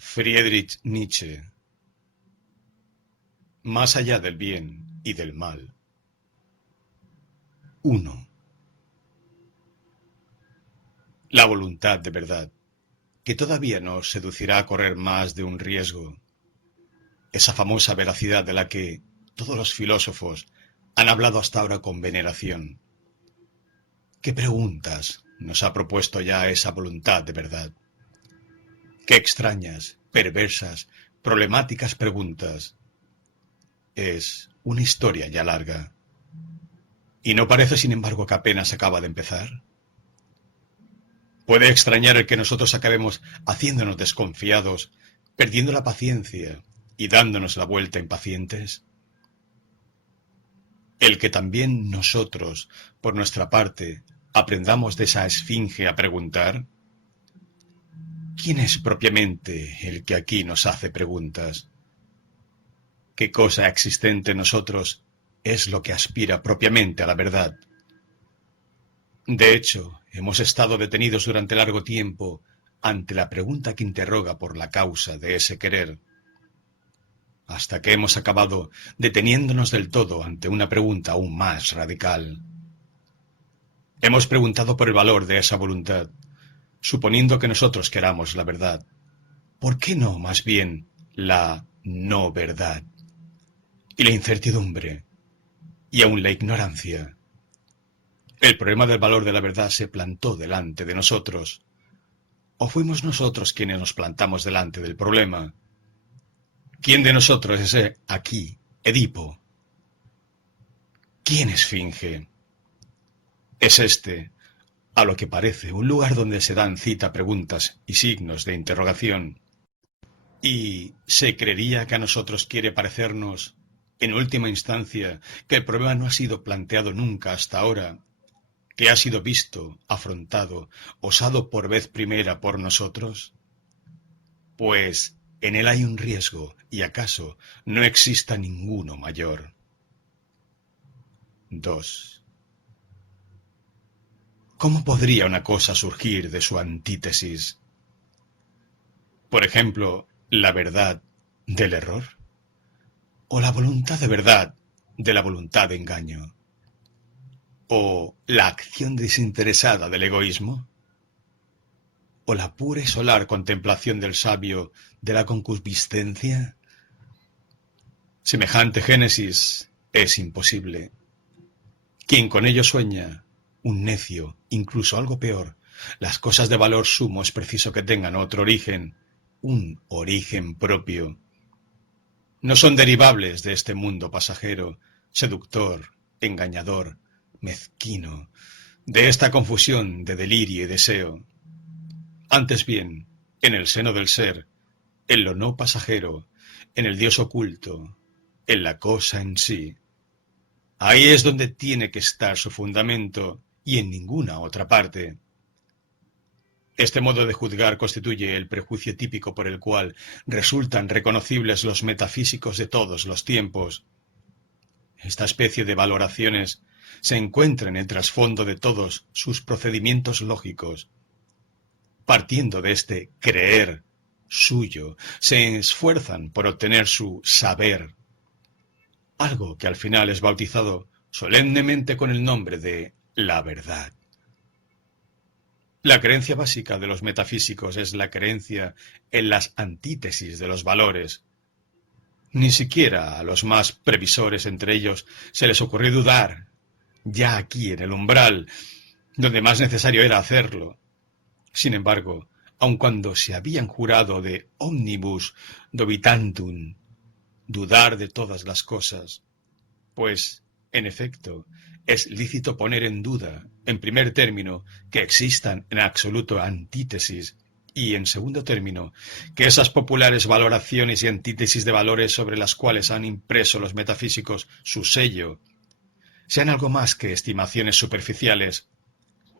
Friedrich Nietzsche. Más allá del bien y del mal. 1. La voluntad de verdad, que todavía nos seducirá a correr más de un riesgo. Esa famosa veracidad de la que todos los filósofos han hablado hasta ahora con veneración. ¿Qué preguntas nos ha propuesto ya esa voluntad de verdad? Qué extrañas, perversas, problemáticas preguntas. Es una historia ya larga. ¿Y no parece, sin embargo, que apenas acaba de empezar? Puede extrañar el que nosotros acabemos haciéndonos desconfiados, perdiendo la paciencia y dándonos la vuelta impacientes. El que también nosotros, por nuestra parte, aprendamos de esa esfinge a preguntar. ¿Quién es propiamente el que aquí nos hace preguntas? ¿Qué cosa existente en nosotros es lo que aspira propiamente a la verdad? De hecho, hemos estado detenidos durante largo tiempo ante la pregunta que interroga por la causa de ese querer, hasta que hemos acabado deteniéndonos del todo ante una pregunta aún más radical. Hemos preguntado por el valor de esa voluntad, suponiendo que nosotros queramos la verdad. ¿Por qué no, más bien, la no verdad? Y la incertidumbre, y aún la ignorancia. El problema del valor de la verdad se plantó delante de nosotros. ¿O fuimos nosotros quienes nos plantamos delante del problema? ¿Quién de nosotros es aquí, Edipo? ¿Quién esfinge? Es este, a lo que parece, un lugar donde se dan cita preguntas y signos de interrogación. ¿Y se creería que a nosotros quiere parecernos, en última instancia, que el problema no ha sido planteado nunca hasta ahora, que ha sido visto, afrontado, osado por vez primera por nosotros? Pues en él hay un riesgo, y acaso no exista ninguno mayor. 2. ¿Cómo podría una cosa surgir de su antítesis? Por ejemplo, la verdad del error, o la voluntad de verdad de la voluntad de engaño, o la acción desinteresada del egoísmo, o la pura y solar contemplación del sabio de la concupiscencia. Semejante génesis es imposible. Quien con ello sueña, un necio, incluso algo peor, las cosas de valor sumo es preciso que tengan otro origen, un origen propio. No son derivables de este mundo pasajero, seductor, engañador, mezquino, de esta confusión de delirio y deseo. Antes bien, en el seno del ser, en lo no pasajero, en el Dios oculto, en la cosa en sí. Ahí es donde tiene que estar su fundamento y en ninguna otra parte. Este modo de juzgar constituye el prejuicio típico por el cual resultan reconocibles los metafísicos de todos los tiempos. Esta especie de valoraciones se encuentra en el trasfondo de todos sus procedimientos lógicos. Partiendo de este creer suyo, se esfuerzan por obtener su saber, algo que al final es bautizado solemnemente con el nombre de la verdad. La creencia básica de los metafísicos es la creencia en las antítesis de los valores. Ni siquiera a los más previsores entre ellos se les ocurrió dudar, ya aquí en el umbral, donde más necesario era hacerlo. Sin embargo, aun cuando se habían jurado de omnibus dobitantum, dudar de todas las cosas, pues, en efecto, es lícito poner en duda, en primer término, que existan en absoluto antítesis, y en segundo término, que esas populares valoraciones y antítesis de valores sobre las cuales han impreso los metafísicos su sello, sean algo más que estimaciones superficiales,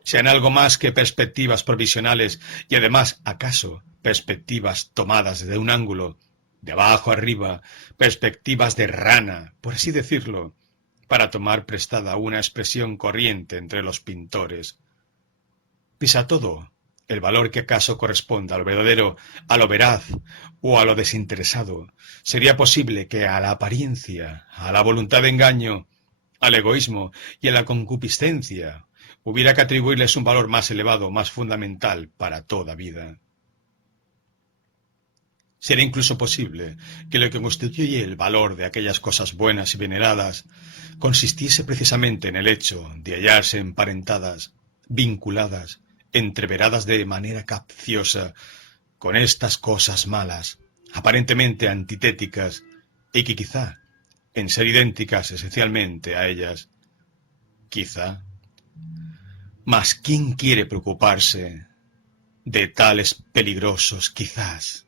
sean algo más que perspectivas provisionales y además, acaso, perspectivas tomadas desde un ángulo, de abajo arriba, perspectivas de rana, por así decirlo, para tomar prestada una expresión corriente entre los pintores. Pese a todo, el valor que acaso corresponda a lo verdadero, a lo veraz o a lo desinteresado, sería posible que a la apariencia, a la voluntad de engaño, al egoísmo y a la concupiscencia hubiera que atribuirles un valor más elevado, más fundamental para toda vida. Sería incluso posible que lo que constituye el valor de aquellas cosas buenas y veneradas consistiese precisamente en el hecho de hallarse emparentadas, vinculadas, entreveradas de manera capciosa con estas cosas malas, aparentemente antitéticas, y que quizá, en ser idénticas esencialmente a ellas, quizá. Mas ¿quién quiere preocuparse de tales peligrosos quizás?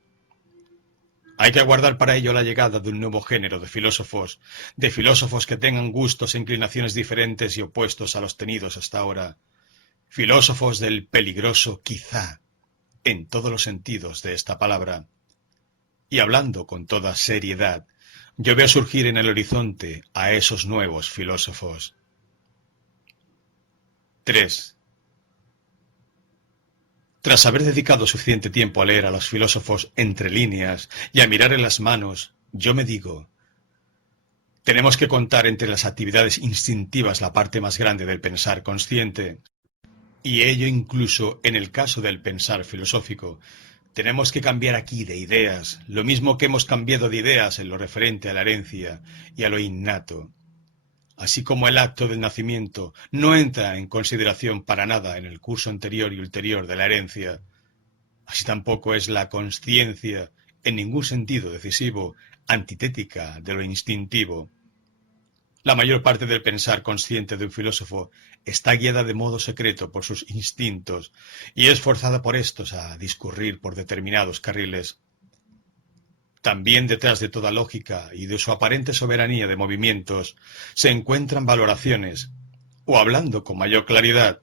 Hay que aguardar para ello la llegada de un nuevo género de filósofos que tengan gustos e inclinaciones diferentes y opuestos a los tenidos hasta ahora, filósofos del peligroso quizá, en todos los sentidos de esta palabra. Y hablando con toda seriedad, yo veo surgir en el horizonte a esos nuevos filósofos. 3. Tras haber dedicado suficiente tiempo a leer a los filósofos entre líneas y a mirar en las manos, yo me digo, tenemos que contar entre las actividades instintivas la parte más grande del pensar consciente, y ello incluso en el caso del pensar filosófico. Tenemos que cambiar aquí de ideas, lo mismo que hemos cambiado de ideas en lo referente a la herencia y a lo innato. Así como el acto del nacimiento no entra en consideración para nada en el curso anterior y ulterior de la herencia, así tampoco es la consciencia, en ningún sentido decisivo, antitética de lo instintivo. La mayor parte del pensar consciente de un filósofo está guiada de modo secreto por sus instintos y es forzada por estos a discurrir por determinados carriles. También detrás de toda lógica y de su aparente soberanía de movimientos se encuentran valoraciones, o hablando con mayor claridad,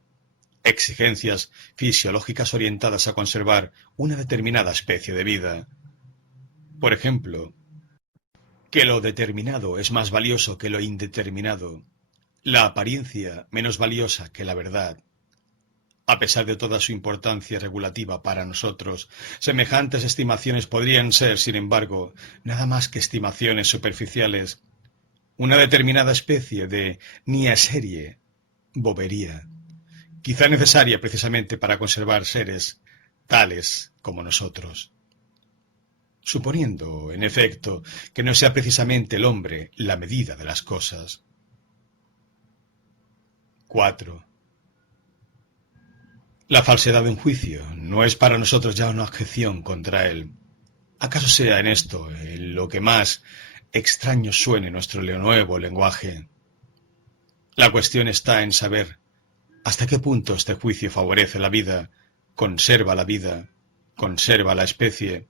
exigencias fisiológicas orientadas a conservar una determinada especie de vida. Por ejemplo, que lo determinado es más valioso que lo indeterminado, la apariencia menos valiosa que la verdad. A pesar de toda su importancia regulativa para nosotros, semejantes estimaciones podrían ser, sin embargo, nada más que estimaciones superficiales, una determinada especie de niaserie, bobería, quizá necesaria precisamente para conservar seres tales como nosotros. Suponiendo, en efecto, que no sea precisamente el hombre la medida de las cosas. 4. La falsedad de un juicio no es para nosotros ya una objeción contra él. ¿Acaso sea en esto en lo que más extraño suene nuestro nuevo lenguaje? La cuestión está en saber hasta qué punto este juicio favorece la vida, conserva la especie,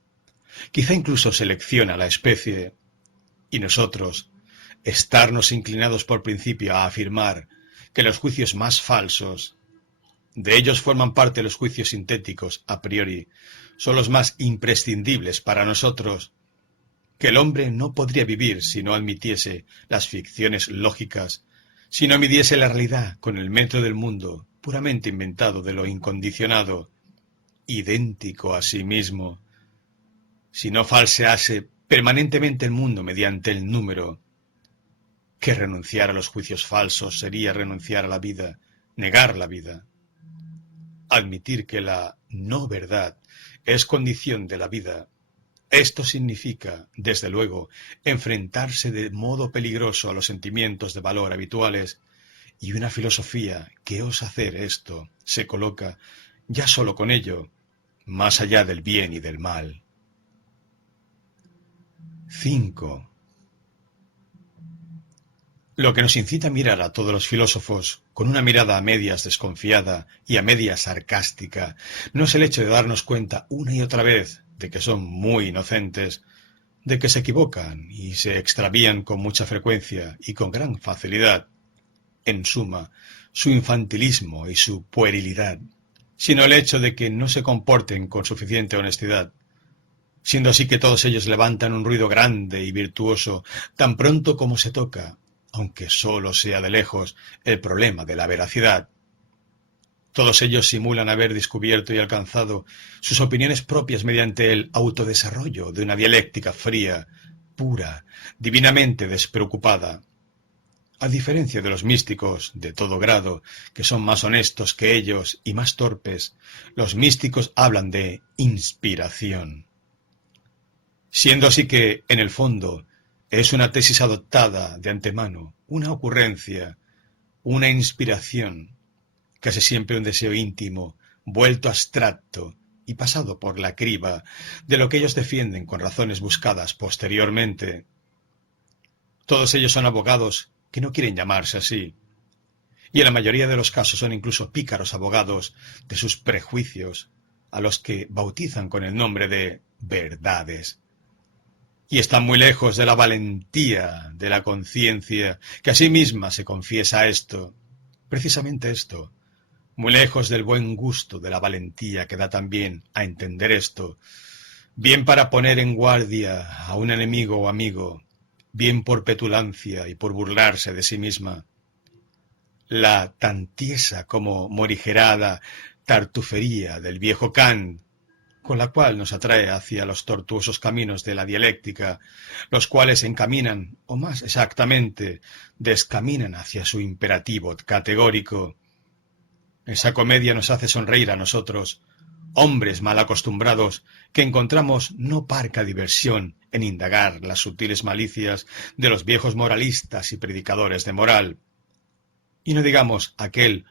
quizá incluso selecciona la especie, y nosotros estarnos inclinados por principio a afirmar que los juicios más falsos, de ellos forman parte los juicios sintéticos a priori, son los más imprescindibles para nosotros, que el hombre no podría vivir si no admitiese las ficciones lógicas, si no midiese la realidad con el metro del mundo puramente inventado de lo incondicionado, idéntico a sí mismo, si no falsease permanentemente el mundo mediante el número. Que renunciar a los juicios falsos sería renunciar a la vida, negar la vida. Admitir que la no verdad es condición de la vida. Esto significa, desde luego, enfrentarse de modo peligroso a los sentimientos de valor habituales, y una filosofía que osa hacer esto se coloca, ya solo con ello, más allá del bien y del mal. 5. Lo que nos incita a mirar a todos los filósofos con una mirada a medias desconfiada y a medias sarcástica no es el hecho de darnos cuenta una y otra vez de que son muy inocentes, de que se equivocan y se extravían con mucha frecuencia y con gran facilidad, en suma, su infantilismo y su puerilidad, sino el hecho de que no se comporten con suficiente honestidad, siendo así que todos ellos levantan un ruido grande y virtuoso tan pronto como se toca, aunque solo sea de lejos, el problema de la veracidad. Todos ellos simulan haber descubierto y alcanzado sus opiniones propias mediante el autodesarrollo de una dialéctica fría, pura, divinamente despreocupada. A diferencia de los místicos de todo grado, que son más honestos que ellos y más torpes, los místicos hablan de inspiración. Siendo así que, en el fondo, es una tesis adoptada de antemano, una ocurrencia, una inspiración, casi siempre un deseo íntimo, vuelto abstracto y pasado por la criba de lo que ellos defienden con razones buscadas posteriormente. Todos ellos son abogados que no quieren llamarse así, y en la mayoría de los casos son incluso pícaros abogados de sus prejuicios, a los que bautizan con el nombre de verdades. Y están muy lejos de la valentía de la conciencia, que a sí misma se confiesa esto, precisamente esto, muy lejos del buen gusto de la valentía que da también a entender esto, bien para poner en guardia a un enemigo o amigo, bien por petulancia y por burlarse de sí misma. La tan tiesa como morigerada tartufería del viejo Kant, con la cual nos atrae hacia los tortuosos caminos de la dialéctica, los cuales encaminan, o más exactamente, descaminan hacia su imperativo categórico. Esa comedia nos hace sonreír a nosotros, hombres mal acostumbrados, que encontramos no parca diversión en indagar las sutiles malicias de los viejos moralistas y predicadores de moral. Y no digamos aquel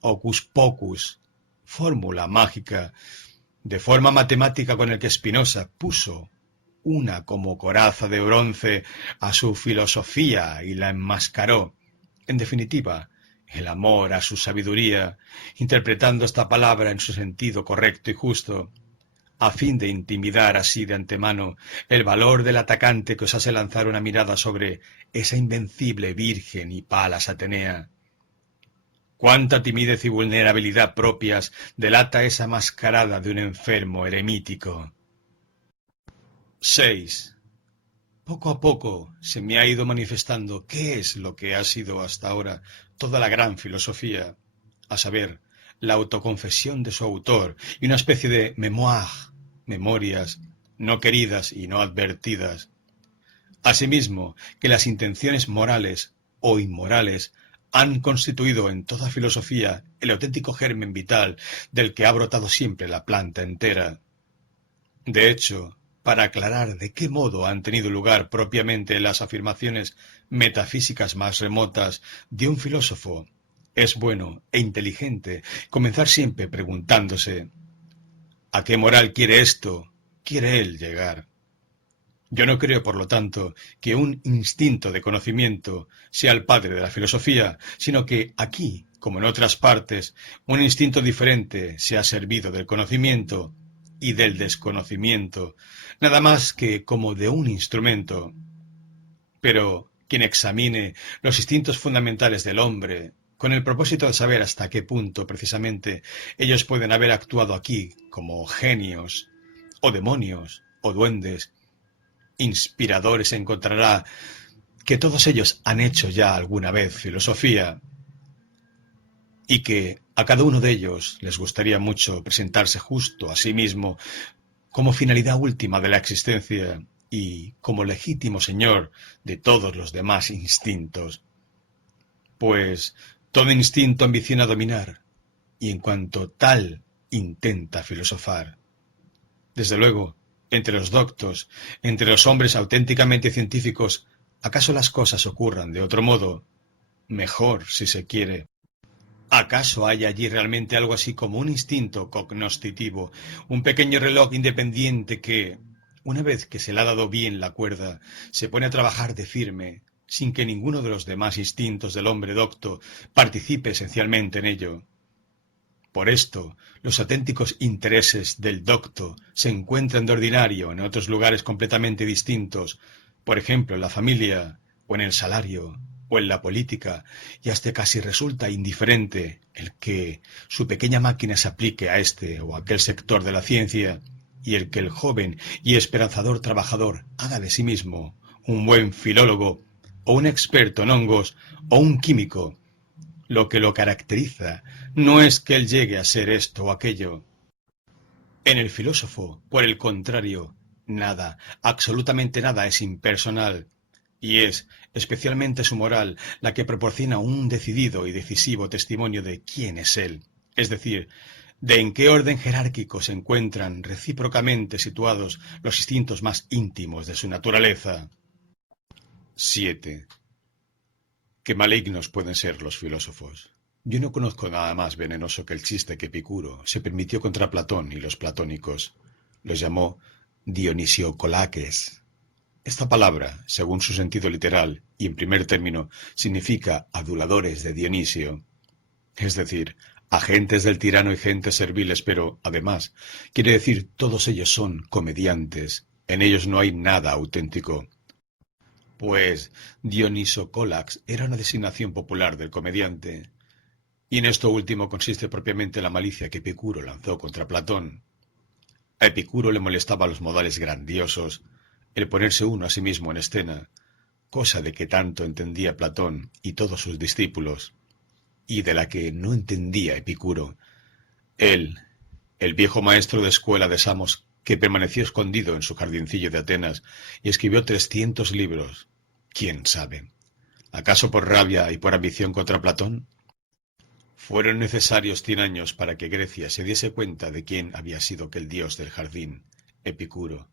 hocus pocus, fórmula mágica, de forma matemática con el que Spinoza puso una como coraza de bronce a su filosofía y la enmascaró. En definitiva, el amor a su sabiduría, interpretando esta palabra en su sentido correcto y justo, a fin de intimidar así de antemano el valor del atacante que os hace lanzar una mirada sobre esa invencible virgen y palas Atenea. Cuánta timidez y vulnerabilidad propias delata esa mascarada de un enfermo eremítico. 6. Poco a poco se me ha ido manifestando qué es lo que ha sido hasta ahora toda la gran filosofía, a saber, la autoconfesión de su autor y una especie de memoir, memorias, no queridas y no advertidas. Asimismo, que las intenciones morales o inmorales han constituido en toda filosofía el auténtico germen vital del que ha brotado siempre la planta entera. De hecho, para aclarar de qué modo han tenido lugar propiamente las afirmaciones metafísicas más remotas de un filósofo, es bueno e inteligente comenzar siempre preguntándose: ¿a qué moral quiere él llegar? Yo no creo, por lo tanto, que un instinto de conocimiento sea el padre de la filosofía, sino que aquí, como en otras partes, un instinto diferente se ha servido del conocimiento y del desconocimiento, nada más que como de un instrumento. Pero quien examine los instintos fundamentales del hombre, con el propósito de saber hasta qué punto precisamente ellos pueden haber actuado aquí como genios, o demonios, o duendes, inspiradores, encontrará que todos ellos han hecho ya alguna vez filosofía y que a cada uno de ellos les gustaría mucho presentarse justo a sí mismo como finalidad última de la existencia y como legítimo señor de todos los demás instintos. Pues todo instinto ambiciona dominar y en cuanto tal intenta filosofar. Desde luego, entre los doctos, entre los hombres auténticamente científicos, ¿acaso las cosas ocurran de otro modo? Mejor, si se quiere. ¿Acaso hay allí realmente algo así como un instinto cognoscitivo, un pequeño reloj independiente que, una vez que se le ha dado bien la cuerda, se pone a trabajar de firme, sin que ninguno de los demás instintos del hombre docto participe esencialmente en ello? Por esto, los auténticos intereses del docto se encuentran de ordinario en otros lugares completamente distintos, por ejemplo, en la familia, o en el salario, o en la política, y hasta casi resulta indiferente el que su pequeña máquina se aplique a este o aquel sector de la ciencia, y el que el joven y esperanzador trabajador haga de sí mismo un buen filólogo, o un experto en hongos, o un químico, Lo que lo caracteriza no es que él llegue a ser esto o aquello. En el filósofo, por el contrario, nada, absolutamente nada es impersonal, y es, especialmente su moral, la que proporciona un decidido y decisivo testimonio de quién es él, es decir, de en qué orden jerárquico se encuentran recíprocamente situados los instintos más íntimos de su naturaleza. 7. Qué malignos pueden ser los filósofos. Yo no conozco nada más venenoso que el chiste que Epicuro se permitió contra Platón y los platónicos. Los llamó Dionisiocolaques. Esta palabra, según su sentido literal y en primer término, significa aduladores de Dionisio, es decir, agentes del tirano y gentes serviles, pero, además, quiere decir todos ellos son comediantes, en ellos no hay nada auténtico. Pues Dioniso Colax era una designación popular del comediante, y en esto último consiste propiamente la malicia que Epicuro lanzó contra Platón. A Epicuro le molestaba los modales grandiosos, el ponerse uno a sí mismo en escena, cosa de que tanto entendía Platón y todos sus discípulos, y de la que no entendía Epicuro. Él, el viejo maestro de escuela de Samos, que permaneció escondido en su jardincillo de Atenas y escribió 300 libros. ¿Quién sabe? ¿Acaso por rabia y por ambición contra Platón? Fueron necesarios 100 años para que Grecia se diese cuenta de quién había sido aquel dios del jardín, Epicuro.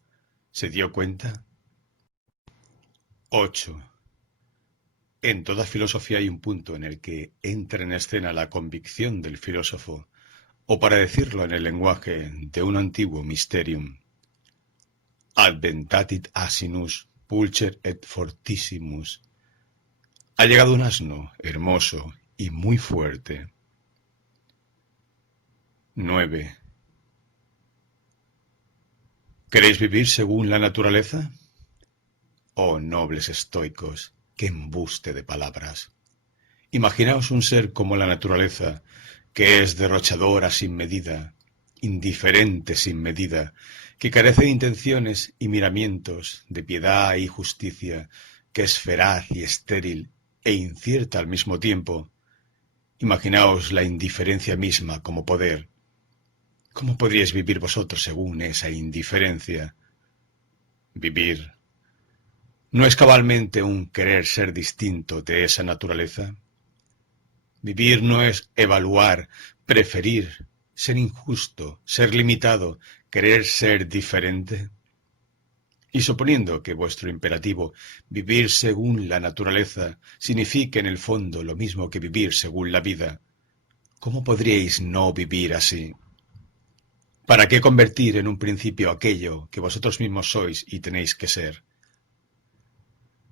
¿Se dio cuenta? 8. En toda filosofía hay un punto en el que entra en escena la convicción del filósofo, o para decirlo en el lenguaje de un antiguo mysterium, adventatit asinus pulcher et fortissimus. Ha llegado un asno hermoso y muy fuerte. 9. ¿Queréis vivir según la naturaleza? Oh, nobles estoicos, qué embuste de palabras. Imaginaos un ser como la naturaleza, que es derrochadora sin medida, indiferente sin medida, que carece de intenciones y miramientos, de piedad y justicia, que es feraz y estéril e incierta al mismo tiempo. Imaginaos la indiferencia misma como poder. ¿Cómo podríais vivir vosotros según esa indiferencia? Vivir. ¿No es cabalmente un querer ser distinto de esa naturaleza? Vivir no es evaluar, preferir, ser injusto, ser limitado, querer ser diferente. Y suponiendo que vuestro imperativo, vivir según la naturaleza, signifique en el fondo lo mismo que vivir según la vida, ¿cómo podríais no vivir así? ¿Para qué convertir en un principio aquello que vosotros mismos sois y tenéis que ser?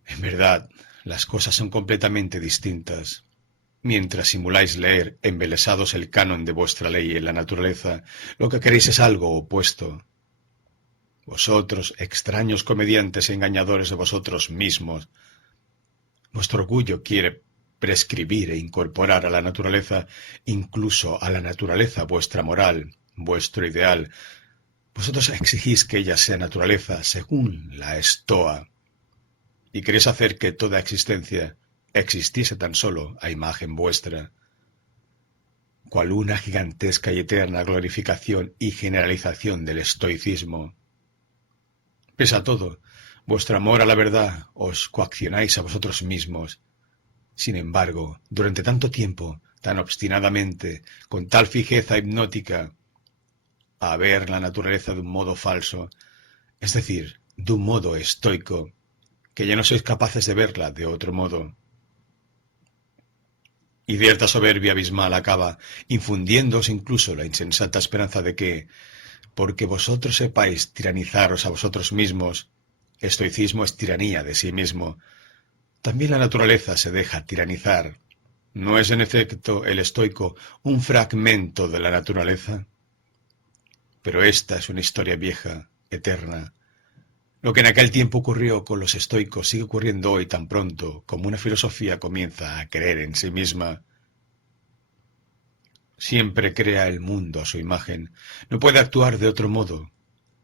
En verdad, las cosas son completamente distintas. Mientras simuláis leer, embelesados el canon de vuestra ley en la naturaleza, lo que queréis es algo opuesto. Vosotros, extraños comediantes y engañadores de vosotros mismos, vuestro orgullo quiere prescribir e incorporar a la naturaleza, incluso a la naturaleza, vuestra moral, vuestro ideal. Vosotros exigís que ella sea naturaleza según la estoa, y queréis hacer que toda existencia existiese tan solo a imagen vuestra, cual una gigantesca y eterna glorificación y generalización del estoicismo. Pese a todo, vuestro amor a la verdad os coaccionáis a vosotros mismos. Sin embargo, durante tanto tiempo, tan obstinadamente, con tal fijeza hipnótica, a ver la naturaleza de un modo falso, es decir, de un modo estoico, que ya no sois capaces de verla de otro modo. Y cierta soberbia abismal acaba infundiéndoos incluso la insensata esperanza de que, porque vosotros sepáis tiranizaros a vosotros mismos, estoicismo es tiranía de sí mismo, también la naturaleza se deja tiranizar. ¿No es en efecto el estoico un fragmento de la naturaleza? Pero esta es una historia vieja, eterna. Lo que en aquel tiempo ocurrió con los estoicos sigue ocurriendo hoy tan pronto como una filosofía comienza a creer en sí misma. Siempre crea el mundo a su imagen. No puede actuar de otro modo.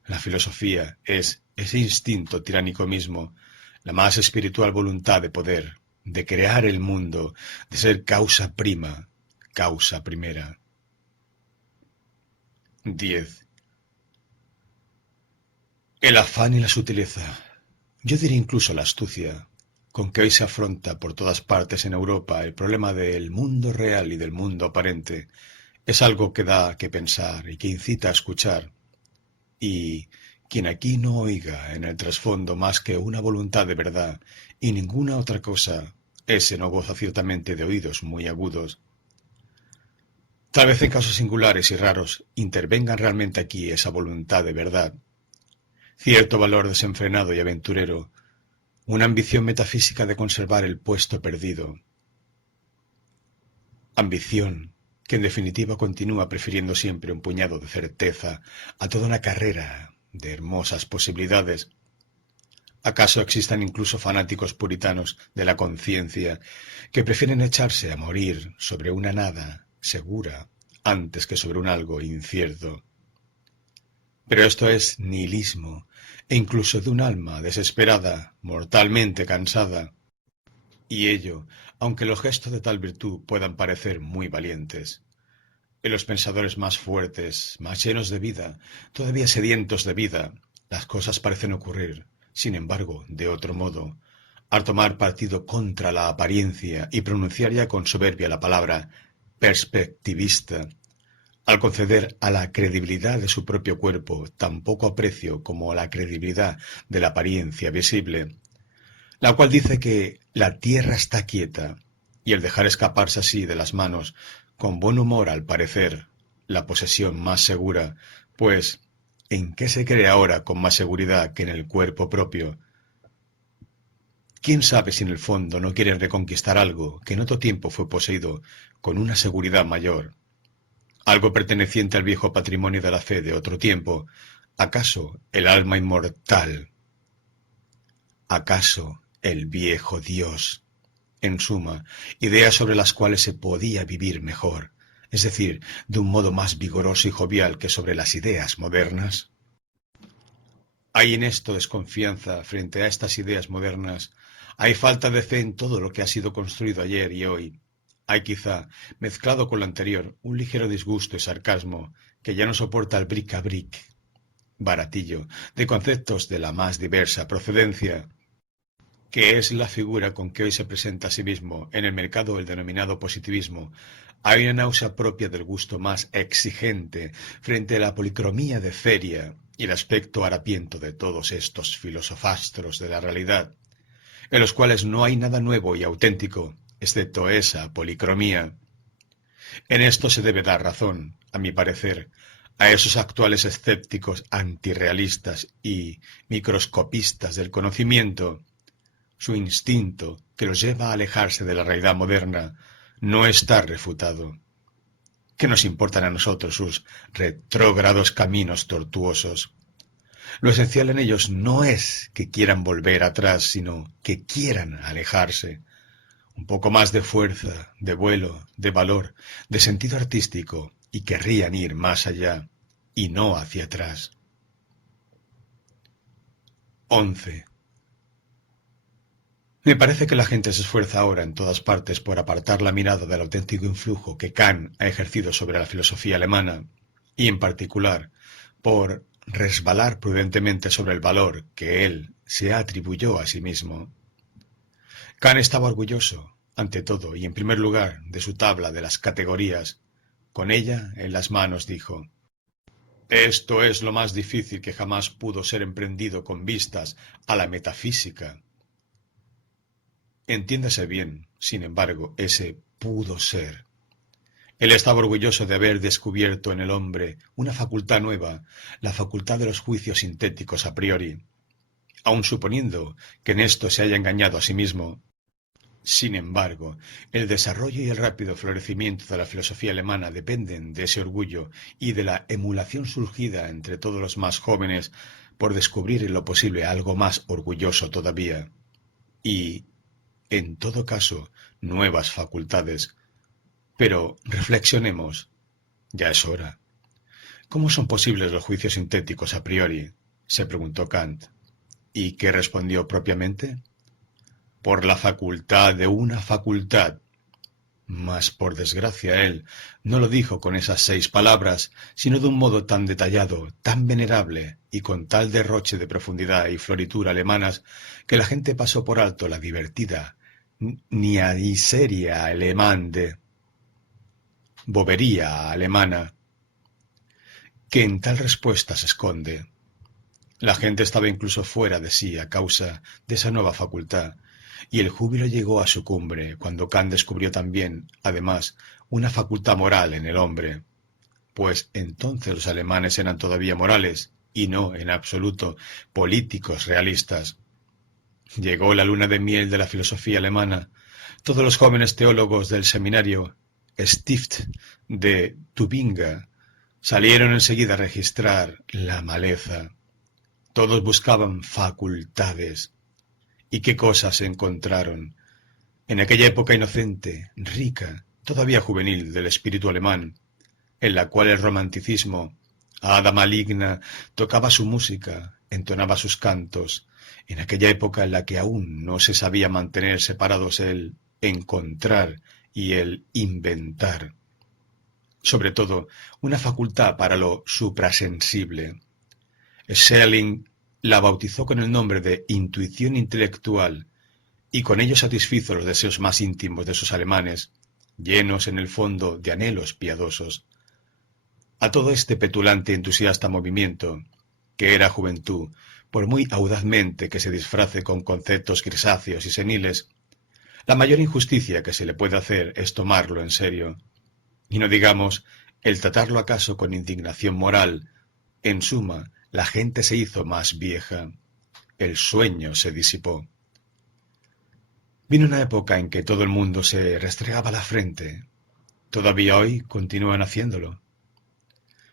La filosofía es ese instinto tiránico mismo, la más espiritual voluntad de poder, de crear el mundo, de ser causa prima, causa primera. 10. El afán y la sutileza, yo diría incluso la astucia, con que hoy se afronta por todas partes en Europa el problema del mundo real y del mundo aparente, es algo que da que pensar y que incita a escuchar. Y quien aquí no oiga en el trasfondo más que una voluntad de verdad y ninguna otra cosa, ese no goza ciertamente de oídos muy agudos. Tal vez en casos singulares y raros intervengan realmente aquí esa voluntad de verdad, cierto valor desenfrenado y aventurero, una ambición metafísica de conservar el puesto perdido. Ambición que en definitiva continúa prefiriendo siempre un puñado de certeza a toda una carrera de hermosas posibilidades. ¿Acaso existan incluso fanáticos puritanos de la conciencia que prefieren echarse a morir sobre una nada segura antes que sobre un algo incierto? Pero esto es nihilismo, e incluso de un alma desesperada, mortalmente cansada. Y ello, aunque los gestos de tal virtud puedan parecer muy valientes. En los pensadores más fuertes, más llenos de vida, todavía sedientos de vida, las cosas parecen ocurrir, sin embargo, de otro modo, al tomar partido contra la apariencia y pronunciar ya con soberbia la palabra perspectivista, al conceder a la credibilidad de su propio cuerpo tan poco aprecio como a la credibilidad de la apariencia visible, la cual dice que la tierra está quieta, y el dejar escaparse así de las manos, con buen humor al parecer, la posesión más segura, pues, ¿en qué se cree ahora con más seguridad que en el cuerpo propio? ¿Quién sabe si en el fondo no quieren reconquistar algo que en otro tiempo fue poseído con una seguridad mayor? Algo perteneciente al viejo patrimonio de la fe de otro tiempo, ¿acaso el alma inmortal? ¿Acaso el viejo Dios? En suma, ideas sobre las cuales se podía vivir mejor, es decir, de un modo más vigoroso y jovial que sobre las ideas modernas. Hay en esto desconfianza frente a estas ideas modernas, hay falta de fe en todo lo que ha sido construido ayer y hoy. Hay quizá, mezclado con lo anterior, un ligero disgusto y sarcasmo que ya no soporta el bric-a-bric, baratillo, de conceptos de la más diversa procedencia, que es la figura con que hoy se presenta a sí mismo en el mercado el denominado positivismo. Hay una náusea propia del gusto más exigente frente a la policromía de feria y el aspecto harapiento de todos estos filosofastros de la realidad, en los cuales no hay nada nuevo y auténtico, excepto esa policromía. En esto se debe dar razón, a mi parecer, a esos actuales escépticos antirrealistas y microscopistas del conocimiento. Su instinto, que los lleva a alejarse de la realidad moderna, no está refutado. ¿Qué nos importan a nosotros sus retrógrados caminos tortuosos? Lo esencial en ellos no es que quieran volver atrás, sino que quieran alejarse. Un poco más de fuerza, de vuelo, de valor, de sentido artístico, y querrían ir más allá, y no hacia atrás. 11. Me parece que la gente se esfuerza ahora en todas partes por apartar la mirada del auténtico influjo que Kant ha ejercido sobre la filosofía alemana, y en particular por resbalar prudentemente sobre el valor que él se atribuyó a sí mismo. Kant estaba orgulloso, ante todo y en primer lugar, de su tabla de las categorías. Con ella en las manos dijo: «Esto es lo más difícil que jamás pudo ser emprendido con vistas a la metafísica». Entiéndase bien, sin embargo, ese pudo ser. Él estaba orgulloso de haber descubierto en el hombre una facultad nueva, la facultad de los juicios sintéticos a priori. Aun suponiendo que en esto se haya engañado a sí mismo, sin embargo, el desarrollo y el rápido florecimiento de la filosofía alemana dependen de ese orgullo y de la emulación surgida entre todos los más jóvenes por descubrir en lo posible algo más orgulloso todavía. Y, en todo caso, nuevas facultades. Pero reflexionemos. Ya es hora. ¿Cómo son posibles los juicios sintéticos a priori?, se preguntó Kant. ¿Y qué respondió propiamente? por la facultad de una facultad. Mas, por desgracia, él no lo dijo con esas 6 palabras, sino de un modo tan detallado, tan venerable, y con tal derroche de profundidad y floritura alemanas, que la gente pasó por alto la divertida, ni seria alemán bobería alemana, que en tal respuesta se esconde. La gente estaba incluso fuera de sí a causa de esa nueva facultad, y el júbilo llegó a su cumbre cuando Kant descubrió también, además, una facultad moral en el hombre, pues entonces los alemanes eran todavía morales, y no, en absoluto, políticos realistas. Llegó la luna de miel de la filosofía alemana. Todos los jóvenes teólogos del seminario Stift de Tubinga salieron enseguida a registrar la maleza. Todos buscaban facultades. ¿Y qué cosas encontraron? En aquella época inocente, rica, todavía juvenil del espíritu alemán, en la cual el romanticismo, hada maligna, tocaba su música, entonaba sus cantos, en aquella época en la que aún no se sabía mantener separados el encontrar y el inventar. Sobre todo, una facultad para lo suprasensible. Schelling la bautizó con el nombre de intuición intelectual y con ello satisfizo los deseos más íntimos de sus alemanes, llenos en el fondo de anhelos piadosos. A todo este petulante y entusiasta movimiento, que era juventud, por muy audazmente que se disfrace con conceptos grisáceos y seniles, la mayor injusticia que se le puede hacer es tomarlo en serio, y no digamos el tratarlo acaso con indignación moral. En suma, la gente se hizo más vieja, el sueño se disipó. Vino una época en que todo el mundo se restregaba la frente. Todavía hoy continúan haciéndolo.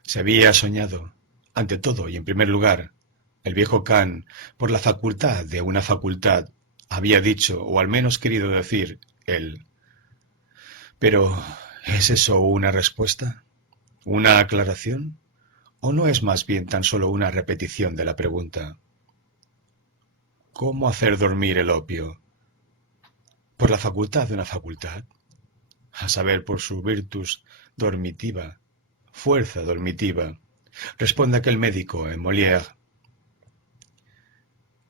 Se había soñado, ante todo y en primer lugar, el viejo Kant, por la facultad de una facultad, había dicho, o al menos querido decir, él. Pero, ¿es eso una respuesta? ¿Una aclaración? ¿O no es más bien tan solo una repetición de la pregunta? ¿Cómo hacer dormir el opio? Por la facultad de una facultad, a saber, por su virtus dormitiva, fuerza dormitiva, responde aquel médico en Molière.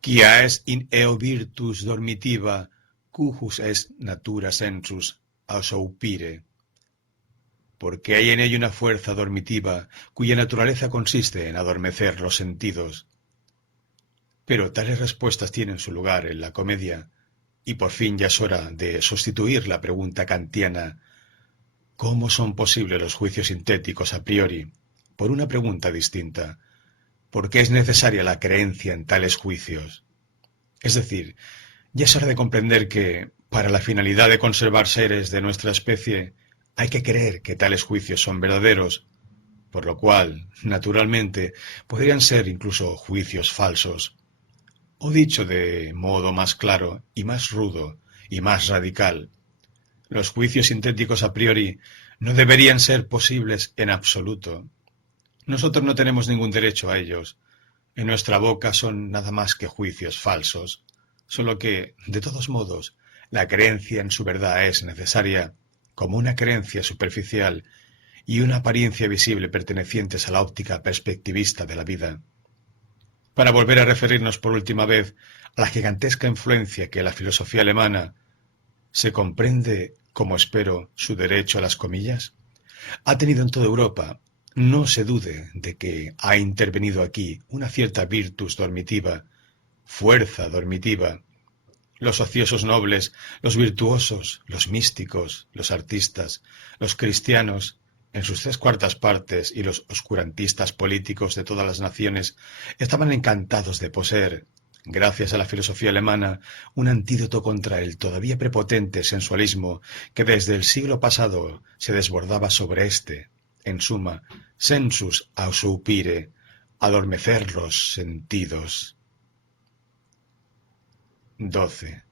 Quia est in eo virtus dormitiva, cujus est natura sensus ausaupire. Porque hay en ello una fuerza dormitiva cuya naturaleza consiste en adormecer los sentidos. Pero tales respuestas tienen su lugar en la comedia, y por fin ya es hora de sustituir la pregunta kantiana ¿cómo son posibles los juicios sintéticos a priori? Por una pregunta distinta. ¿Por qué es necesaria la creencia en tales juicios? Es decir, ya es hora de comprender que, para la finalidad de conservar seres de nuestra especie, hay que creer que tales juicios son verdaderos, por lo cual, naturalmente, podrían ser incluso juicios falsos. O dicho de modo más claro y más rudo y más radical, los juicios sintéticos a priori no deberían ser posibles en absoluto. Nosotros no tenemos ningún derecho a ellos. En nuestra boca son nada más que juicios falsos, solo que, de todos modos, la creencia en su verdad es necesaria, como una creencia superficial y una apariencia visible pertenecientes a la óptica perspectivista de la vida. Para volver a referirnos por última vez a la gigantesca influencia que la filosofía alemana se comprende, como espero, su derecho a las comillas, ha tenido en toda Europa. No se dude de que ha intervenido aquí una cierta virtus dormitiva, fuerza dormitiva. Los ociosos nobles, los virtuosos, los místicos, los artistas, los cristianos, en sus 3/4 partes, y los oscurantistas políticos de todas las naciones estaban encantados de poseer, gracias a la filosofía alemana, un antídoto contra el todavía prepotente sensualismo que desde el siglo pasado se desbordaba sobre éste. En suma, sensus ausupire, adormecer los sentidos. 12.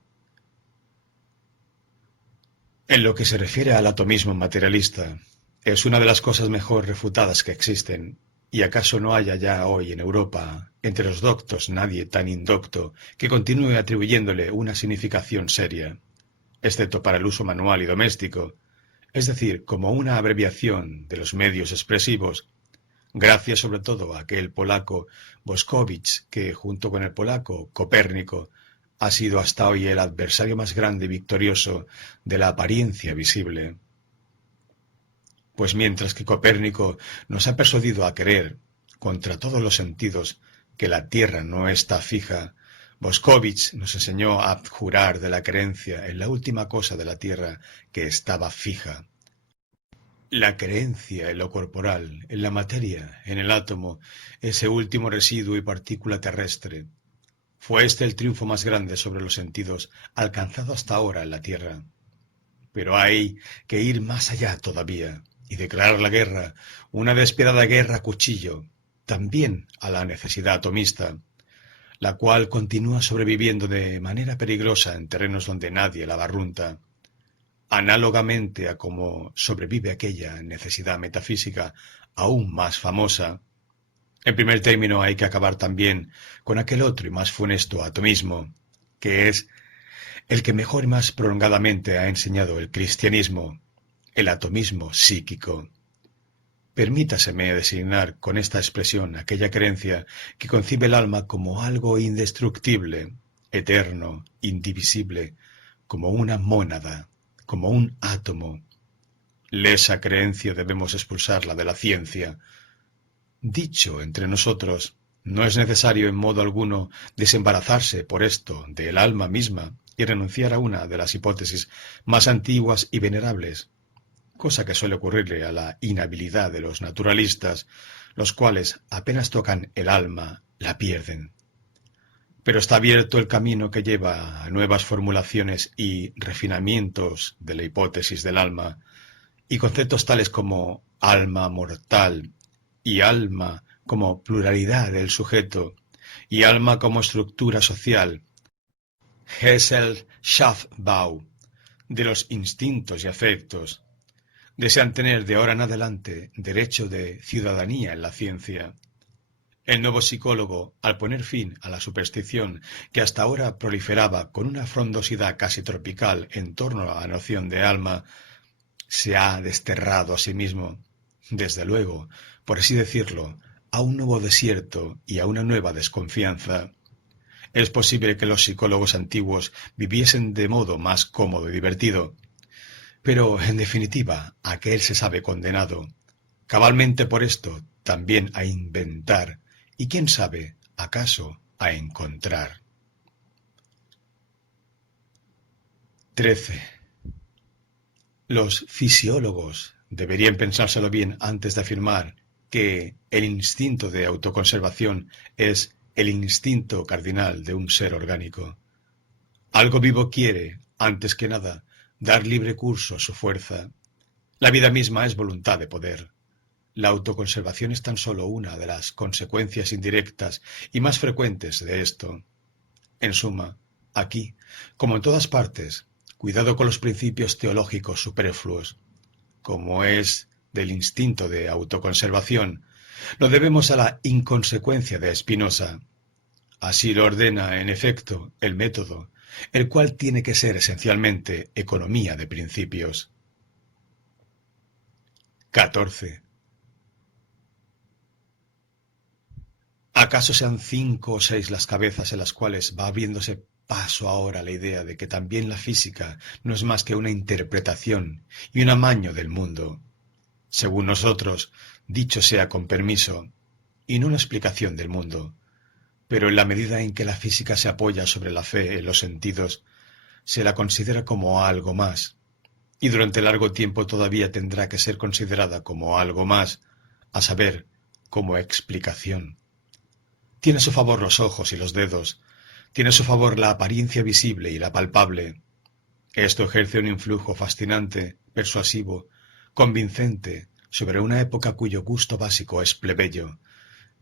En lo que se refiere al atomismo materialista, es una de las cosas mejor refutadas que existen, ¿Y acaso no haya ya hoy en Europa, entre los doctos, nadie tan indocto que continúe atribuyéndole una significación seria, excepto para el uso manual y doméstico, es decir, como una abreviación de los medios expresivos, gracias sobre todo a aquel polaco Boskowicz, que junto con el polaco Copérnico ha sido hasta hoy el adversario más grande y victorioso de la apariencia visible? Pues mientras que Copérnico nos ha persuadido a creer, contra todos los sentidos, que la Tierra no está fija, Boskowicz nos enseñó a abjurar de la creencia en la última cosa de la Tierra que estaba fija. La creencia en lo corporal, en la materia, en el átomo, ese último residuo y partícula terrestre. Fue este el triunfo más grande sobre los sentidos alcanzado hasta ahora en la Tierra. Pero hay que ir más allá todavía y declarar la guerra, una despiadada guerra a cuchillo, también a la necesidad atomista, la cual continúa sobreviviendo de manera peligrosa en terrenos donde nadie la barrunta, análogamente a cómo sobrevive aquella necesidad metafísica aún más famosa. En primer término hay que acabar también con aquel otro y más funesto atomismo, que es el que mejor y más prolongadamente ha enseñado el cristianismo, el atomismo psíquico. Permítaseme designar con esta expresión aquella creencia que concibe el alma como algo indestructible, eterno, indivisible, como una mónada, como un átomo. Esa creencia debemos expulsarla de la ciencia. Dicho entre nosotros, no es necesario en modo alguno desembarazarse por esto del alma misma y renunciar a una de las hipótesis más antiguas y venerables, cosa que suele ocurrirle a la inhabilidad de los naturalistas, los cuales apenas tocan el alma, la pierden. Pero está abierto el camino que lleva a nuevas formulaciones y refinamientos de la hipótesis del alma, y conceptos tales como alma mortal y alma como pluralidad del sujeto y alma como estructura social, Gesellschaftsbau, de los instintos y afectos, desean tener de ahora en adelante derecho de ciudadanía en la ciencia. El nuevo psicólogo, al poner fin a la superstición que hasta ahora proliferaba con una frondosidad casi tropical en torno a la noción de alma, se ha desterrado a sí mismo, desde luego, por así decirlo, a un nuevo desierto y a una nueva desconfianza. Es posible que los psicólogos antiguos viviesen de modo más cómodo y divertido, pero, en definitiva, aquel se sabe condenado, cabalmente por esto, también a inventar, y quién sabe, acaso, a encontrar. 13. Los fisiólogos deberían pensárselo bien antes de afirmar que el instinto de autoconservación es el instinto cardinal de un ser orgánico. Algo vivo quiere, antes que nada, dar libre curso a su fuerza. La vida misma es voluntad de poder. La autoconservación es tan solo una de las consecuencias indirectas y más frecuentes de esto. En suma, aquí, como en todas partes, cuidado con los principios teológicos superfluos. Como es del instinto de autoconservación, lo debemos a la inconsecuencia de Spinoza. Así lo ordena, en efecto, el método, el cual tiene que ser esencialmente economía de principios. 14. ¿Acaso sean 5 o 6 las cabezas en las cuales va abriéndose paso ahora la idea de que también la física no es más que una interpretación y un amaño del mundo? Según nosotros, dicho sea con permiso, y no una explicación del mundo, pero en la medida en que la física se apoya sobre la fe en los sentidos, se la considera como algo más, y durante largo tiempo todavía tendrá que ser considerada como algo más, a saber, como explicación. Tiene a su favor los ojos y los dedos, tiene a su favor la apariencia visible y la palpable. Esto ejerce un influjo fascinante, persuasivo, convincente, sobre una época cuyo gusto básico es plebeyo.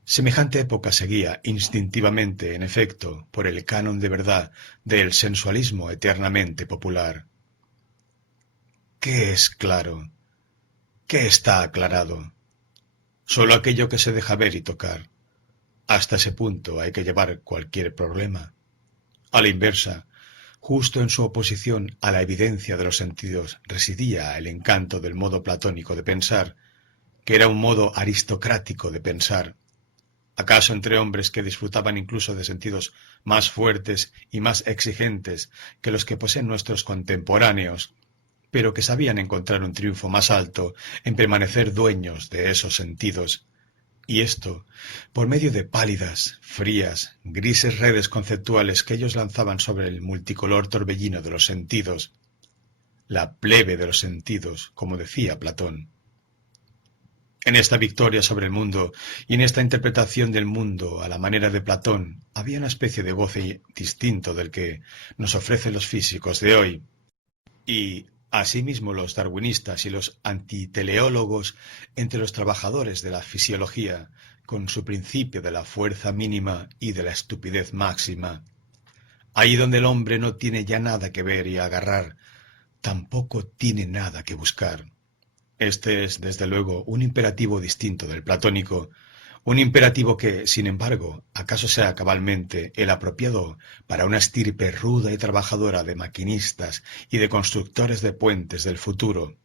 Semejante época seguía instintivamente, en efecto, por el canon de verdad del sensualismo eternamente popular. ¿Qué es claro? ¿Qué está aclarado? solo aquello que se deja ver y tocar. Hasta ese punto hay que llevar cualquier problema. A la inversa, justo en su oposición a la evidencia de los sentidos residía el encanto del modo platónico de pensar, que era un modo aristocrático de pensar. ¿Acaso entre hombres que disfrutaban incluso de sentidos más fuertes y más exigentes que los que poseen nuestros contemporáneos, pero que sabían encontrar un triunfo más alto en permanecer dueños de esos sentidos, y esto por medio de pálidas, frías, grises redes conceptuales que ellos lanzaban sobre el multicolor torbellino de los sentidos, la plebe de los sentidos, como decía Platón? En esta victoria sobre el mundo y en esta interpretación del mundo a la manera de Platón había una especie de goce distinto del que nos ofrecen los físicos de hoy. Y asimismo los darwinistas y los antiteleólogos entre los trabajadores de la fisiología, con su principio de la fuerza mínima y de la estupidez máxima. Ahí donde el hombre no tiene ya nada que ver y agarrar, tampoco tiene nada que buscar. Este es, desde luego, un imperativo distinto del platónico, un imperativo que, sin embargo, acaso sea cabalmente el apropiado para una estirpe ruda y trabajadora de maquinistas y de constructores de puentes del futuro,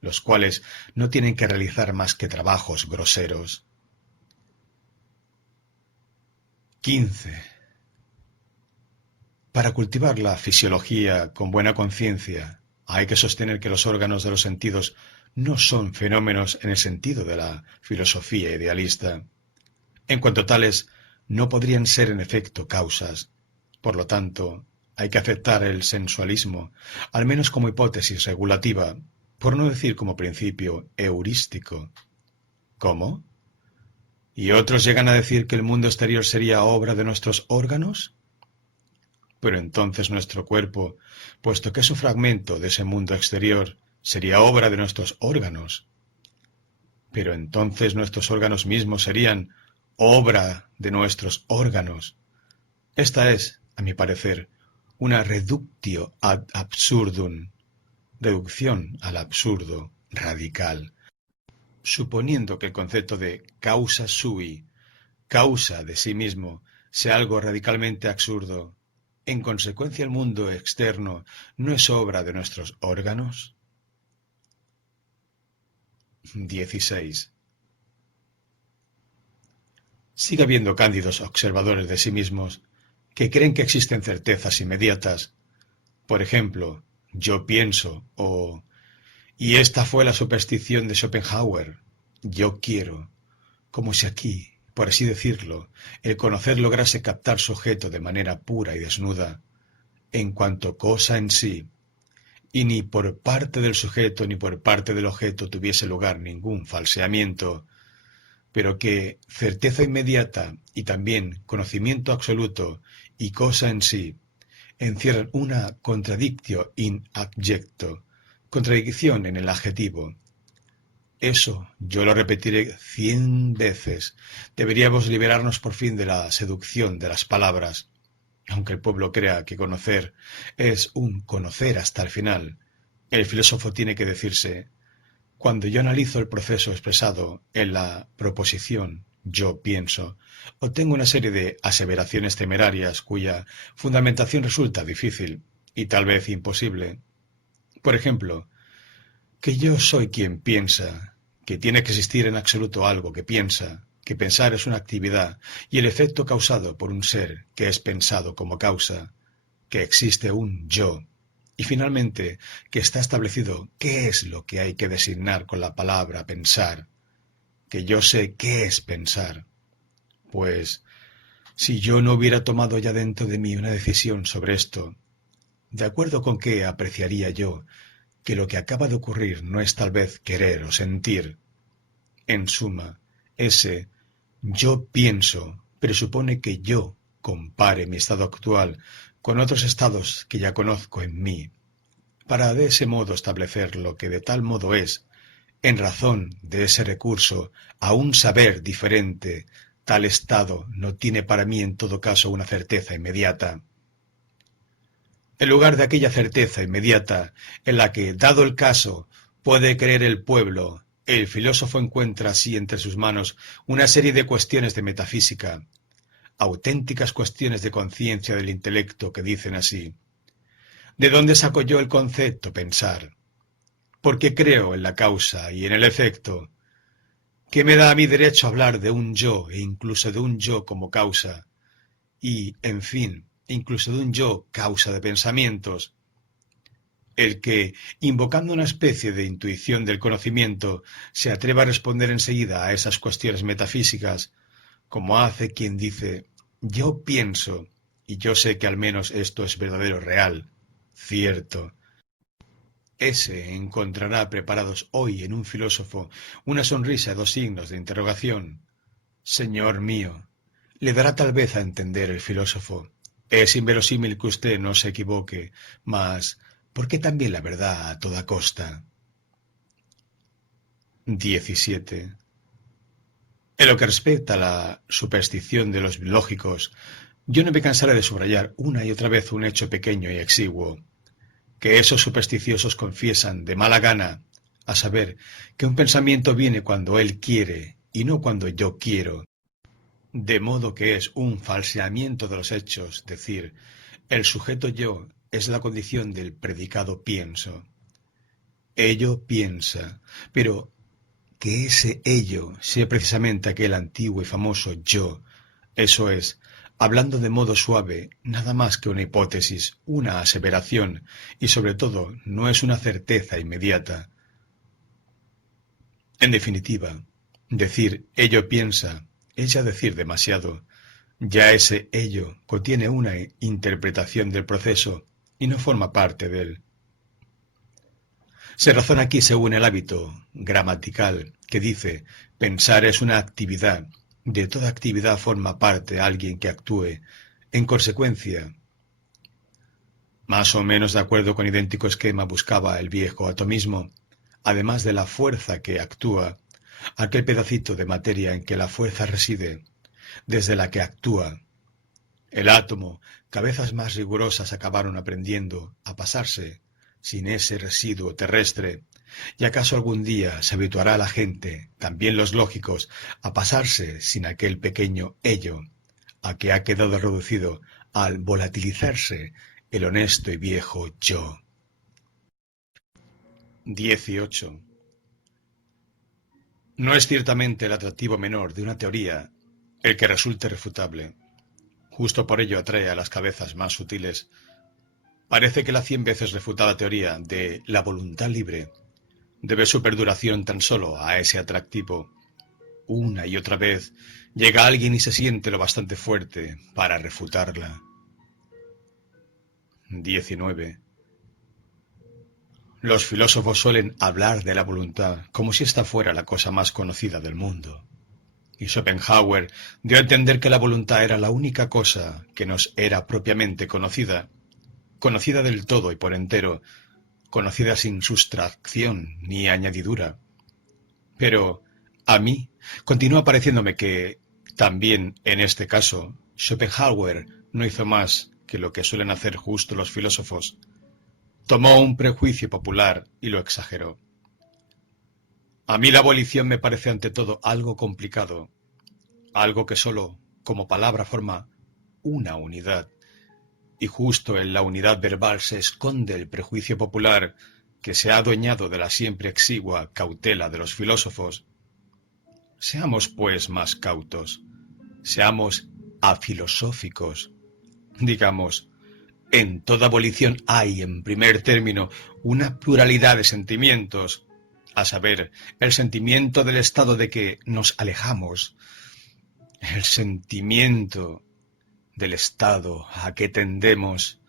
los cuales no tienen que realizar más que trabajos groseros. 15. Para cultivar la fisiología con buena conciencia, hay que sostener que los órganos de los sentidos no son fenómenos en el sentido de la filosofía idealista. En cuanto tales, no podrían ser en efecto causas. Por lo tanto, hay que aceptar el sensualismo, al menos como hipótesis regulativa, por no decir como principio heurístico. ¿Cómo? ¿Y otros llegan a decir que el mundo exterior sería obra de nuestros órganos? Pero entonces nuestro cuerpo, puesto que es un fragmento de ese mundo exterior, sería obra de nuestros órganos. Pero entonces nuestros órganos mismos serían obra de nuestros órganos. Esta es, a mi parecer, una reductio ad absurdum, reducción al absurdo radical, suponiendo que el concepto de causa sui, causa de sí mismo, sea algo radicalmente absurdo. En consecuencia, el mundo externo no es obra de nuestros órganos. 16. Sigue habiendo cándidos observadores de sí mismos que creen que existen certezas inmediatas. Por ejemplo, yo pienso, o y esta fue la superstición de Schopenhauer, yo quiero, como si aquí, por así decirlo, el conocer lograse captar su objeto de manera pura y desnuda, en cuanto cosa en sí, y ni por parte del sujeto ni por parte del objeto tuviese lugar ningún falseamiento, pero que certeza inmediata y también conocimiento absoluto y cosa en sí encierran una contradictio in adjecto, contradicción en el adjetivo. Eso yo lo repetiré 100 veces. Deberíamos liberarnos por fin de la seducción de las palabras, aunque el pueblo crea que conocer es un conocer hasta el final. El filósofo tiene que decirse: cuando yo analizo el proceso expresado en la proposición yo pienso, obtengo una serie de aseveraciones temerarias cuya fundamentación resulta difícil y tal vez imposible. Por ejemplo, que yo soy quien piensa, que tiene que existir en absoluto algo que piensa, que pensar es una actividad y el efecto causado por un ser que es pensado como causa, que existe un yo. Y finalmente, que está establecido qué es lo que hay que designar con la palabra pensar, que yo sé qué es pensar. Pues, si yo no hubiera tomado ya dentro de mí una decisión sobre esto, ¿de acuerdo con qué apreciaría yo que lo que acaba de ocurrir no es tal vez querer o sentir? En suma, ese yo pienso presupone que yo compare mi estado actual con otros estados que ya conozco en mí, para de ese modo establecer lo que de tal modo es, en razón de ese recurso a un saber diferente. Tal estado no tiene para mí en todo caso una certeza inmediata. En lugar de aquella certeza inmediata en la que, dado el caso, puede creer el pueblo, El filósofo encuentra así entre sus manos una serie de cuestiones de metafísica, auténticas cuestiones de conciencia del intelecto que dicen así: ¿de dónde saco yo el concepto pensar? ¿Por qué creo en la causa y en el efecto? ¿Qué me da a mí derecho a hablar de un yo e incluso de un yo como causa? Y, en fin, incluso de un yo causa de pensamientos. El que, invocando una especie de intuición del conocimiento, se atreva a responder enseguida a esas cuestiones metafísicas, como hace quien dice: yo pienso, y yo sé que al menos esto es verdadero, real, cierto. Ese encontrará preparados hoy en un filósofo una sonrisa de dos signos de interrogación. Señor mío, le dará tal vez a entender el filósofo. Es inverosímil que usted no se equivoque, mas ¿por qué también la verdad a toda costa? 17. En lo que respecta a la superstición de los lógicos, yo no me cansaré de subrayar una y otra vez un hecho pequeño y exiguo, que esos supersticiosos confiesan de mala gana, a saber, que un pensamiento viene cuando él quiere y no cuando yo quiero, de modo que es un falseamiento de los hechos, decir, el sujeto yo es la condición del predicado pienso. Ello piensa, pero que ese ello sea precisamente aquel antiguo y famoso yo, eso es, hablando de modo suave, nada más que una hipótesis, una aseveración, y sobre todo no es una certeza inmediata. En definitiva, decir ello piensa es ya decir demasiado. Ya ese ello contiene una interpretación del proceso y no forma parte de él. Se razona aquí según el hábito gramatical que dice: pensar es una actividad. De toda actividad forma parte alguien que actúe. En consecuencia, más o menos de acuerdo con idéntico esquema buscaba el viejo atomismo, además de la fuerza que actúa, aquel pedacito de materia en que la fuerza reside, desde la que actúa. El átomo, cabezas más rigurosas acabaron aprendiendo a pasarse sin ese residuo terrestre, y acaso algún día se habituará la gente, también los lógicos, a pasarse sin aquel pequeño ello, a que ha quedado reducido al volatilizarse el honesto y viejo yo. 18. No es ciertamente el atractivo menor de una teoría el que resulte refutable. Justo por ello atrae a las cabezas más sutiles. Parece que la 100 veces refutada teoría de la voluntad libre debe su perduración tan solo a ese atractivo. Una y otra vez llega alguien y se siente lo bastante fuerte para refutarla. 19. Los filósofos suelen hablar de la voluntad como si ésta fuera la cosa más conocida del mundo. Y Schopenhauer dio a entender que la voluntad era la única cosa que nos era propiamente conocida, conocida del todo y por entero, conocida sin sustracción ni añadidura. Pero a mí continúa pareciéndome que, también en este caso, Schopenhauer no hizo más que lo que suelen hacer justo los filósofos. Tomó un prejuicio popular y lo exageró. A mí la abolición me parece ante todo algo complicado, algo que sólo, como palabra, forma una unidad, y justo en la unidad verbal se esconde el prejuicio popular que se ha adueñado de la siempre exigua cautela de los filósofos. Seamos, pues, más cautos, seamos afilosóficos. Digamos, en toda abolición hay, en primer término, una pluralidad de sentimientos, a saber, el sentimiento del estado de que nos alejamos, el sentimiento del estado a que tendemos,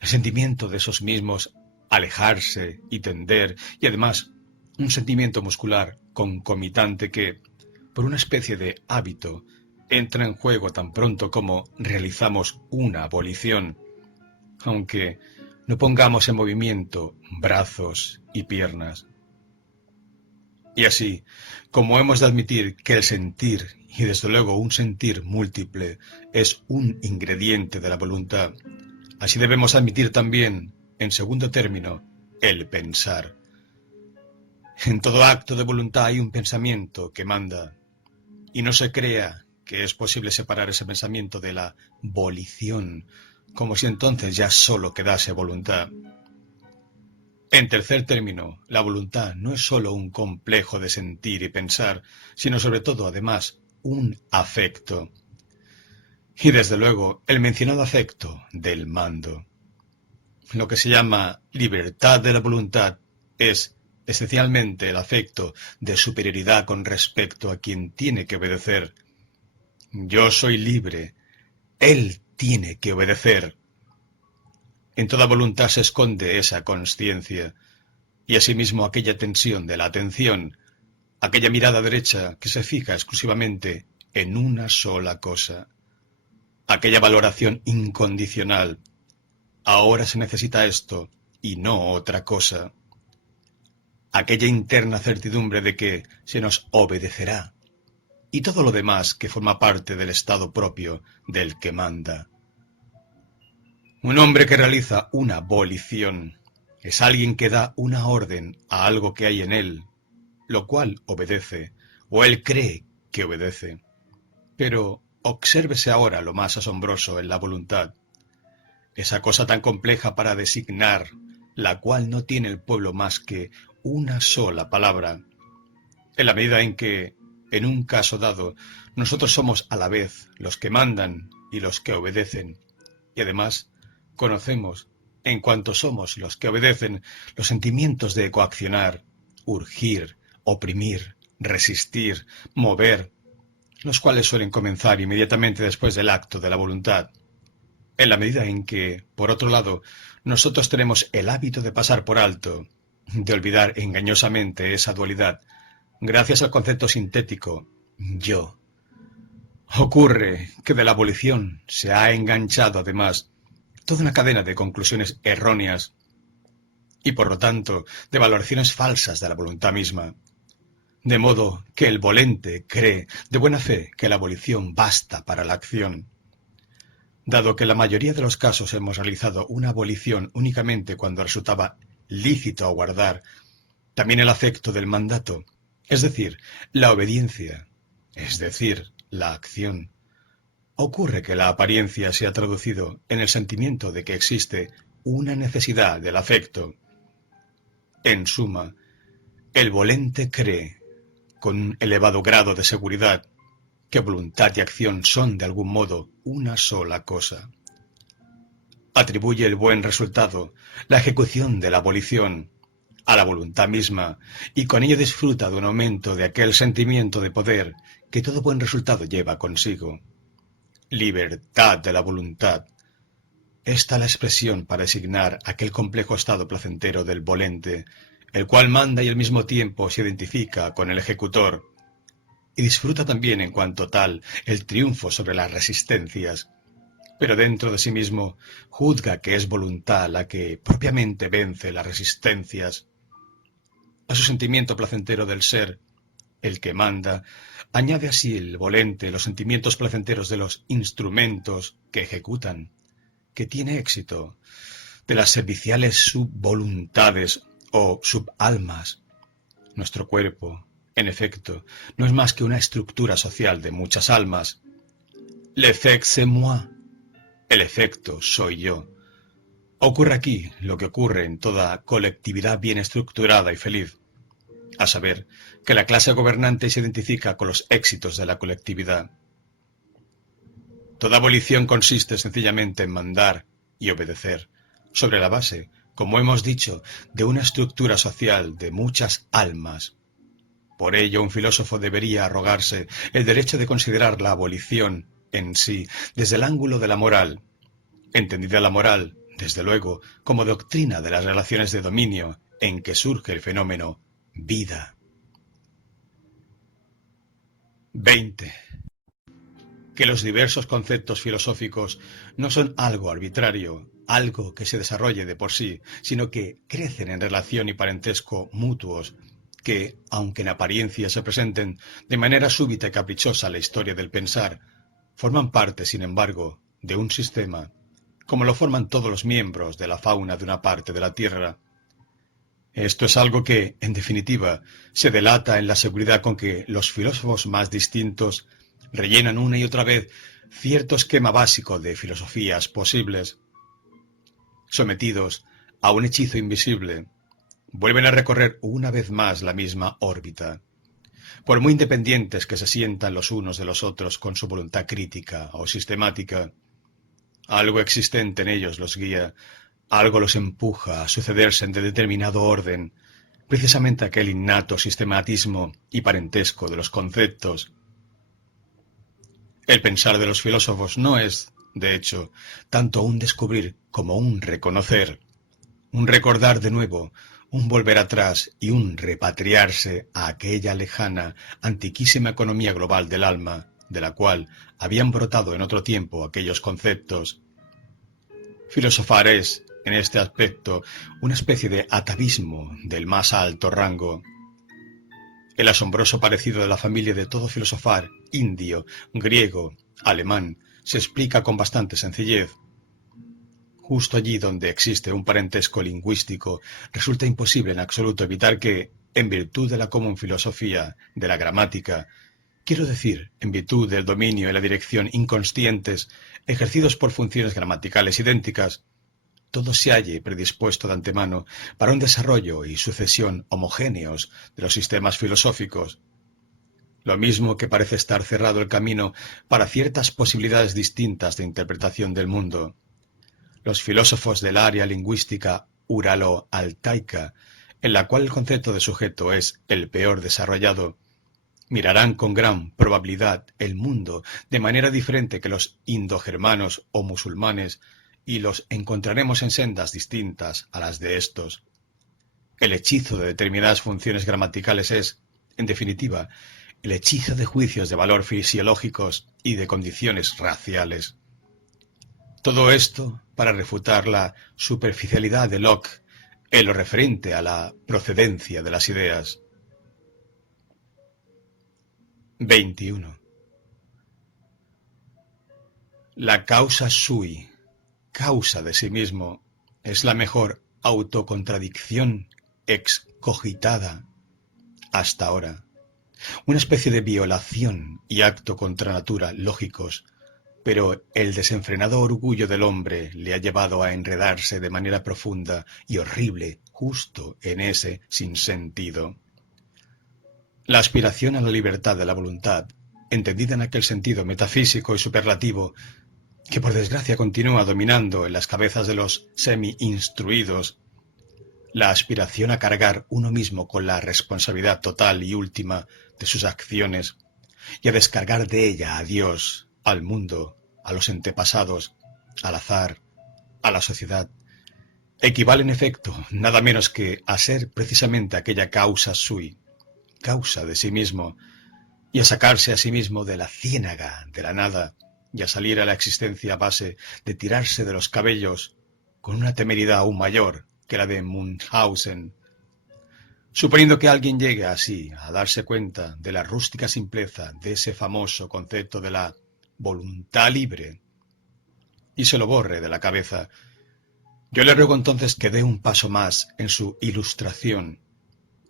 el sentimiento de esos mismos alejarse y tender, y además un sentimiento muscular concomitante que, por una especie de hábito, entra en juego tan pronto como realizamos una abolición, aunque no pongamos en movimiento brazos y piernas. Y así, como hemos de admitir que el sentir, y desde luego un sentir múltiple, es un ingrediente de la voluntad, así debemos admitir también, en segundo término, el pensar. En todo acto de voluntad hay un pensamiento que manda, y no se crea que es posible separar ese pensamiento de la volición, como si entonces ya solo quedase voluntad. En tercer término, la voluntad no es sólo un complejo de sentir y pensar, sino sobre todo, además, un afecto. Y desde luego, el mencionado afecto del mando. Lo que se llama libertad de la voluntad es esencialmente el afecto de superioridad con respecto a quien tiene que obedecer. Yo soy libre, él tiene que obedecer. En toda voluntad se esconde esa consciencia, y asimismo aquella tensión de la atención, aquella mirada derecha que se fija exclusivamente en una sola cosa, aquella valoración incondicional. Ahora se necesita esto y no otra cosa. Aquella interna certidumbre de que se nos obedecerá y todo lo demás que forma parte del estado propio del que manda. Un hombre que realiza una volición es alguien que da una orden a algo que hay en él, lo cual obedece, o él cree que obedece. Pero obsérvese ahora lo más asombroso en la voluntad, esa cosa tan compleja para designar, la cual no tiene el pueblo más que una sola palabra, en la medida en que, en un caso dado, nosotros somos a la vez los que mandan y los que obedecen, y además conocemos, en cuanto somos los que obedecen, los sentimientos de coaccionar, urgir, oprimir, resistir, mover, los cuales suelen comenzar inmediatamente después del acto de la voluntad, en la medida en que, por otro lado, nosotros tenemos el hábito de pasar por alto, de olvidar engañosamente esa dualidad, gracias al concepto sintético yo. Ocurre que de la abolición se ha enganchado, además, toda una cadena de conclusiones erróneas y, por lo tanto, de valoraciones falsas de la voluntad misma. De modo que el volente cree de buena fe que la abolición basta para la acción. Dado que la mayoría de los casos hemos realizado una abolición únicamente cuando resultaba lícito aguardar también el afecto del mandato, es decir, la obediencia, es decir, la acción, ocurre que la apariencia se ha traducido en el sentimiento de que existe una necesidad del afecto. En suma, el volente cree, con un elevado grado de seguridad, que voluntad y acción son de algún modo una sola cosa. Atribuye el buen resultado, la ejecución de la abolición, a la voluntad misma, y con ello disfruta de un aumento de aquel sentimiento de poder que todo buen resultado lleva consigo. Libertad de la voluntad. Esta la expresión para designar aquel complejo estado placentero del volente, el cual manda y al mismo tiempo se identifica con el ejecutor, y disfruta también en cuanto tal el triunfo sobre las resistencias, pero dentro de sí mismo juzga que es voluntad la que propiamente vence las resistencias. A su sentimiento placentero del ser, el que manda, añade así el volente los sentimientos placenteros de los instrumentos que ejecutan, que tiene éxito, de las serviciales subvoluntades o subalmas. Nuestro cuerpo, en efecto, no es más que una estructura social de muchas almas. L'effet c'est moi. El efecto soy yo. Ocurre aquí lo que ocurre en toda colectividad bien estructurada y feliz, a saber, que la clase gobernante se identifica con los éxitos de la colectividad. Toda abolición consiste sencillamente en mandar y obedecer, sobre la base, como hemos dicho, de una estructura social de muchas almas. Por ello, un filósofo debería arrogarse el derecho de considerar la abolición en sí desde el ángulo de la moral, entendida la moral, desde luego, como doctrina de las relaciones de dominio en que surge el fenómeno vida. 20. Que los diversos conceptos filosóficos no son algo arbitrario, algo que se desarrolle de por sí, sino que crecen en relación y parentesco mutuos, que, aunque en apariencia se presenten de manera súbita y caprichosa la historia del pensar, forman parte, sin embargo, de un sistema, como lo forman todos los miembros de la fauna de una parte de la Tierra. Esto es algo que, en definitiva, se delata en la seguridad con que los filósofos más distintos rellenan una y otra vez cierto esquema básico de filosofías posibles. Sometidos a un hechizo invisible, vuelven a recorrer una vez más la misma órbita. Por muy independientes que se sientan los unos de los otros con su voluntad crítica o sistemática, algo existente en ellos los guía, algo los empuja a sucederse en determinado orden, precisamente aquel innato sistematismo y parentesco de los conceptos. El pensar de los filósofos no es, de hecho, tanto un descubrir como un reconocer, un recordar de nuevo, un volver atrás y un repatriarse a aquella lejana, antiquísima economía global del alma, de la cual habían brotado en otro tiempo aquellos conceptos. Filosofar es, en este aspecto, una especie de atavismo del más alto rango. El asombroso parecido de la familia de todo filosofar, indio, griego, alemán, se explica con bastante sencillez. Justo allí donde existe un parentesco lingüístico, resulta imposible en absoluto evitar que, en virtud de la común filosofía, de la gramática, quiero decir, en virtud del dominio y la dirección inconscientes ejercidos por funciones gramaticales idénticas, todo se halle predispuesto de antemano para un desarrollo y sucesión homogéneos de los sistemas filosóficos. Lo mismo que parece estar cerrado el camino para ciertas posibilidades distintas de interpretación del mundo. Los filósofos del área lingüística uralo-altaica, en la cual el concepto de sujeto es el peor desarrollado, mirarán con gran probabilidad el mundo de manera diferente que los indogermanos o musulmanes y los encontraremos en sendas distintas a las de estos. El hechizo de determinadas funciones gramaticales es, en definitiva, el hechizo de juicios de valor fisiológicos y de condiciones raciales. Todo esto para refutar la superficialidad de Locke en lo referente a la procedencia de las ideas. 21. La causa sui, causa de sí mismo, es la mejor autocontradicción excogitada hasta ahora. Una especie de violación y acto contra natura lógicos, pero el desenfrenado orgullo del hombre le ha llevado a enredarse de manera profunda y horrible justo en ese sinsentido. La aspiración a la libertad de la voluntad, entendida en aquel sentido metafísico y superlativo, que por desgracia continúa dominando en las cabezas de los semi-instruidos, la aspiración a cargar uno mismo con la responsabilidad total y última de sus acciones y a descargar de ella a Dios, al mundo, a los antepasados, al azar, a la sociedad, equivale en efecto nada menos que a ser precisamente aquella causa sui, causa de sí mismo, y a sacarse a sí mismo de la ciénaga de la nada y a salir a la existencia a base de tirarse de los cabellos con una temeridad aún mayor que la de Munchausen. Suponiendo que alguien llegue así a darse cuenta de la rústica simpleza de ese famoso concepto de la voluntad libre y se lo borre de la cabeza, yo le ruego entonces que dé un paso más en su ilustración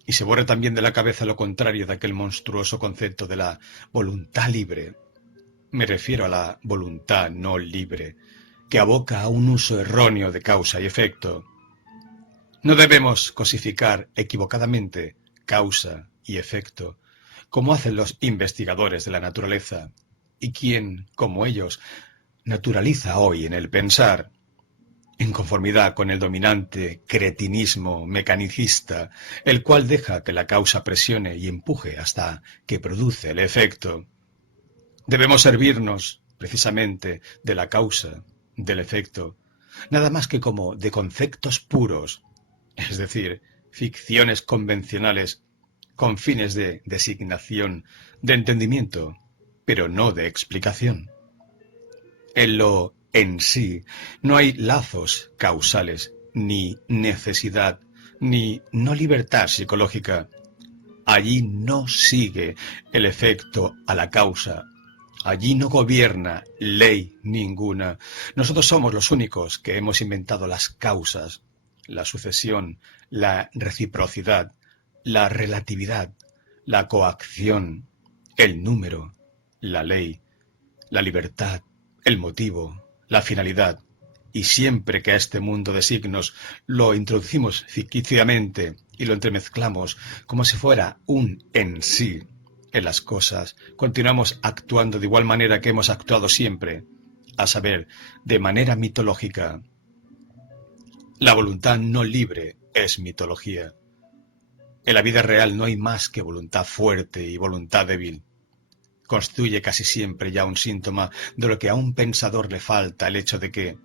y se borre también de la cabeza lo contrario de aquel monstruoso concepto de la voluntad libre. Me refiero a la voluntad no libre, que aboca a un uso erróneo de causa y efecto. No debemos cosificar equivocadamente causa y efecto, como hacen los investigadores de la naturaleza, y quien, como ellos, naturaliza hoy en el pensar, en conformidad con el dominante cretinismo mecanicista, el cual deja que la causa presione y empuje hasta que produce el efecto. Debemos servirnos, precisamente, de la causa, del efecto, nada más que como de conceptos puros, es decir, ficciones convencionales con fines de designación, de entendimiento, pero no de explicación. En lo en sí no hay lazos causales, ni necesidad, ni no libertad psicológica. Allí no sigue el efecto a la causa. Allí no gobierna ley ninguna. Nosotros somos los únicos que hemos inventado las causas. la sucesión, la reciprocidad, la relatividad, la coacción, el número, la ley, la libertad, el motivo, la finalidad. Y siempre que a este mundo de signos lo introducimos ficticiamente y lo entremezclamos como si fuera un en sí en las cosas, continuamos actuando de igual manera que hemos actuado siempre, a saber, de manera mitológica. La voluntad no libre es mitología. En la vida real no hay más que voluntad fuerte y voluntad débil. Constituye casi siempre ya un síntoma de lo que a un pensador le falta el hecho de que,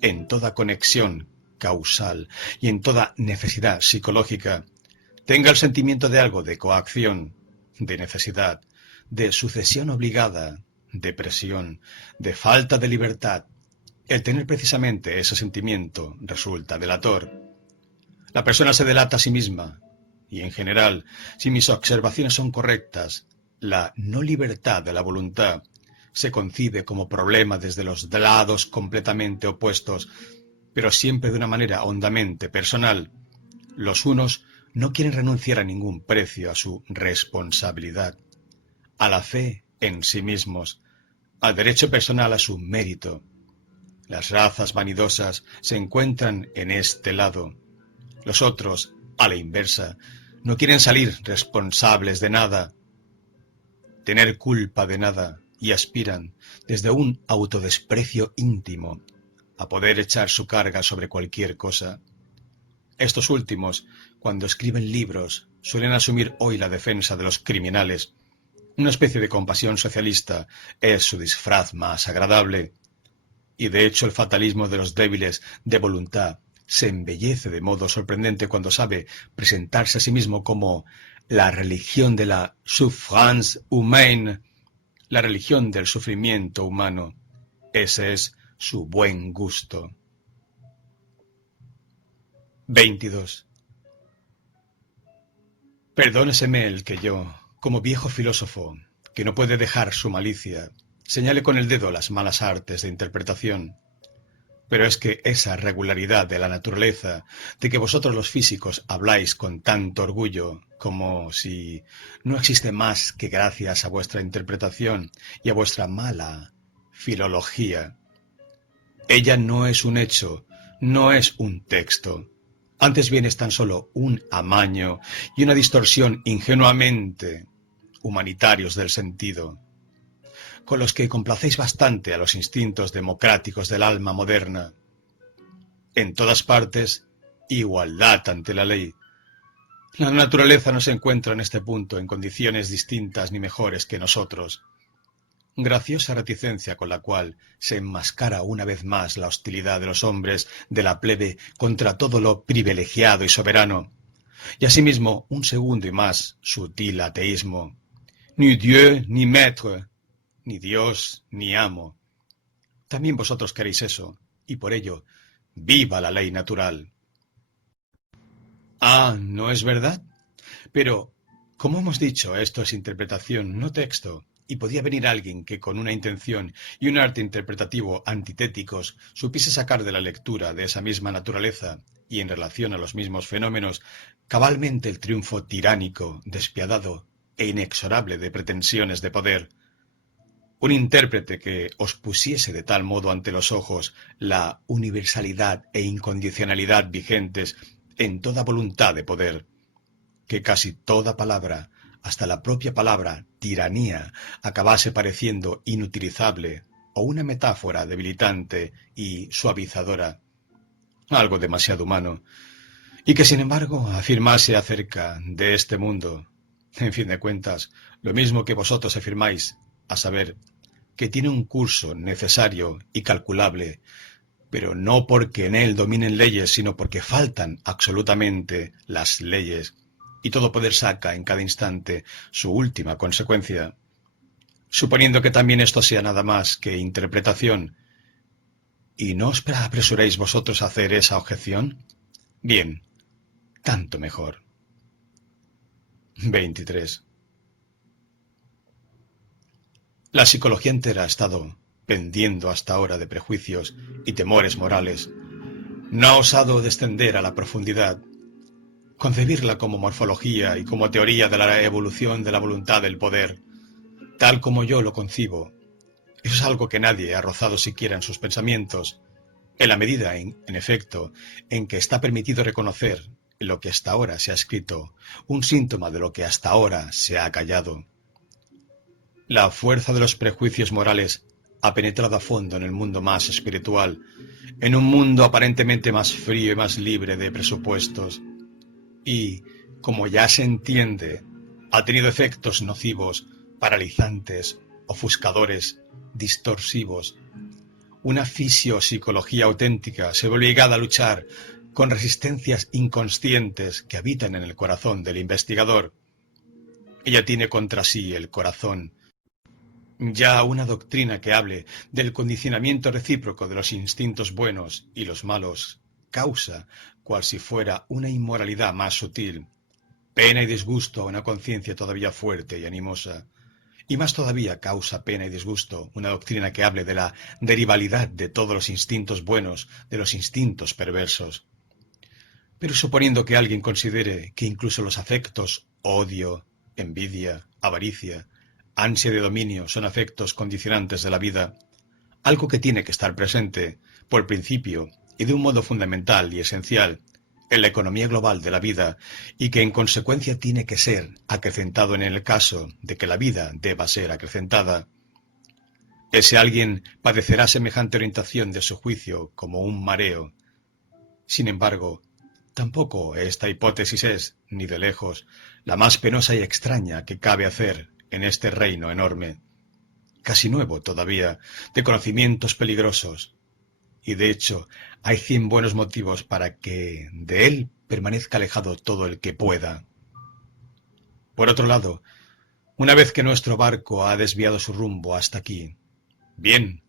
en toda conexión causal y en toda necesidad psicológica, tenga el sentimiento de algo de coacción, de necesidad, de sucesión obligada, de presión, de falta de libertad. El tener precisamente ese sentimiento resulta delator. La persona se delata a sí misma, y en general, si mis observaciones son correctas, la no libertad de la voluntad se concibe como problema desde los lados completamente opuestos, pero siempre de una manera hondamente personal. Los unos no quieren renunciar a ningún precio a su responsabilidad, a la fe en sí mismos, al derecho personal a su mérito. Las razas vanidosas se encuentran en este lado. Los otros, a la inversa, no quieren salir responsables de nada, tener culpa de nada, y aspiran, desde un autodesprecio íntimo, a poder echar su carga sobre cualquier cosa. Estos últimos, cuando escriben libros, suelen asumir hoy la defensa de los criminales. Una especie de compasión socialista es su disfraz más agradable. Y de hecho el fatalismo de los débiles de voluntad se embellece de modo sorprendente cuando sabe presentarse a sí mismo como la religión de la souffrance humaine, la religión del sufrimiento humano. Ese es su buen gusto. 22. Perdóneseme el que yo, como viejo filósofo, que no puede dejar su malicia, señale con el dedo las malas artes de interpretación. Pero es que esa regularidad de la naturaleza, de que vosotros los físicos habláis con tanto orgullo, como si no existe más que gracias a vuestra interpretación y a vuestra mala filología. Ella no es un hecho, no es un texto. Antes bien es tan solo un amaño y una distorsión ingenuamente humanitarios del sentido, con los que complacéis bastante a los instintos democráticos del alma moderna. En todas partes, igualdad ante la ley. La naturaleza no se encuentra en este punto en condiciones distintas ni mejores que nosotros. Graciosa reticencia con la cual se enmascara una vez más la hostilidad de los hombres de la plebe contra todo lo privilegiado y soberano, y asimismo un segundo y más sutil ateísmo. Ni Dieu ni maître, ni Dios ni amo. También vosotros queréis eso, y por ello, viva la ley natural. Ah, ¿no es verdad? Pero, como hemos dicho, esto es interpretación, no texto, y podía venir alguien que con una intención y un arte interpretativo antitéticos supiese sacar de la lectura de esa misma naturaleza y en relación a los mismos fenómenos cabalmente el triunfo tiránico, despiadado e inexorable de pretensiones de poder. Un intérprete que os pusiese de tal modo ante los ojos la universalidad e incondicionalidad vigentes en toda voluntad de poder, que casi toda palabra, hasta la propia palabra tiranía, acabase pareciendo inutilizable o una metáfora debilitante y suavizadora, algo demasiado humano, y que sin embargo afirmase acerca de este mundo, en fin de cuentas, lo mismo que vosotros afirmáis, a saber, que tiene un curso necesario y calculable, pero no porque en él dominen leyes, sino porque faltan absolutamente las leyes, y todo poder saca en cada instante su última consecuencia. Suponiendo que también esto sea nada más que interpretación, ¿y no os apresuréis vosotros a hacer esa objeción? Bien, tanto mejor. 23. La psicología entera ha estado pendiendo hasta ahora de prejuicios y temores morales, No ha osado descender a la profundidad, concebirla como morfología y como teoría de la evolución de la voluntad del poder, tal como yo lo concibo. Eso es algo que nadie ha rozado siquiera en sus pensamientos, en la medida, en efecto, en que está permitido reconocer en lo que hasta ahora se ha escrito, un síntoma de lo que hasta ahora se ha callado. La fuerza de los prejuicios morales ha penetrado a fondo en el mundo más espiritual, en un mundo aparentemente más frío y más libre de presupuestos. Y, como ya se entiende, ha tenido efectos nocivos, paralizantes, ofuscadores, distorsivos. Una fisiopsicología auténtica se ve obligada a luchar con resistencias inconscientes que habitan en el corazón del investigador. Ella tiene contra sí el corazón. Ya una doctrina que hable del condicionamiento recíproco de los instintos buenos y los malos causa, cual si fuera una inmoralidad más sutil, pena y disgusto a una conciencia todavía fuerte y animosa. Y más todavía causa pena y disgusto una doctrina que hable de la derivalidad de todos los instintos buenos de los instintos perversos. Pero suponiendo que alguien considere que incluso los afectos, odio, envidia, avaricia, ansia de dominio son afectos condicionantes de la vida, algo que tiene que estar presente, por principio y de un modo fundamental y esencial, en la economía global de la vida, y que en consecuencia tiene que ser acrecentado en el caso de que la vida deba ser acrecentada, ese alguien padecerá semejante orientación de su juicio como un mareo. Sin embargo, tampoco esta hipótesis es, ni de lejos, la más penosa y extraña que cabe hacer en este reino enorme, casi nuevo todavía, de conocimientos peligrosos. Y de hecho, hay 100 buenos motivos para que de él permanezca alejado todo el que pueda. Por otro lado, una vez que nuestro barco ha desviado su rumbo hasta aquí, bien,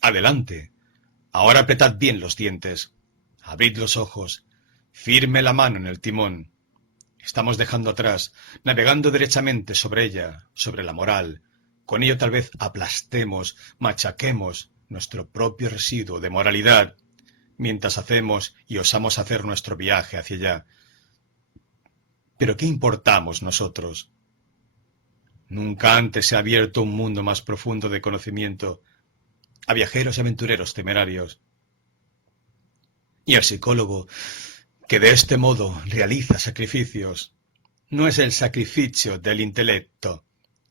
adelante. Ahora apretad bien los dientes, abrid los ojos, firme la mano en el timón. Estamos dejando atrás, navegando derechamente sobre ella, sobre la moral. Con ello tal vez aplastemos, machaquemos nuestro propio residuo de moralidad, mientras hacemos y osamos hacer nuestro viaje hacia allá. ¿Pero qué importamos nosotros? Nunca antes se ha abierto un mundo más profundo de conocimiento a viajeros y aventureros temerarios. Y el psicólogo, que de este modo realiza sacrificios, no es el sacrificio del intelecto,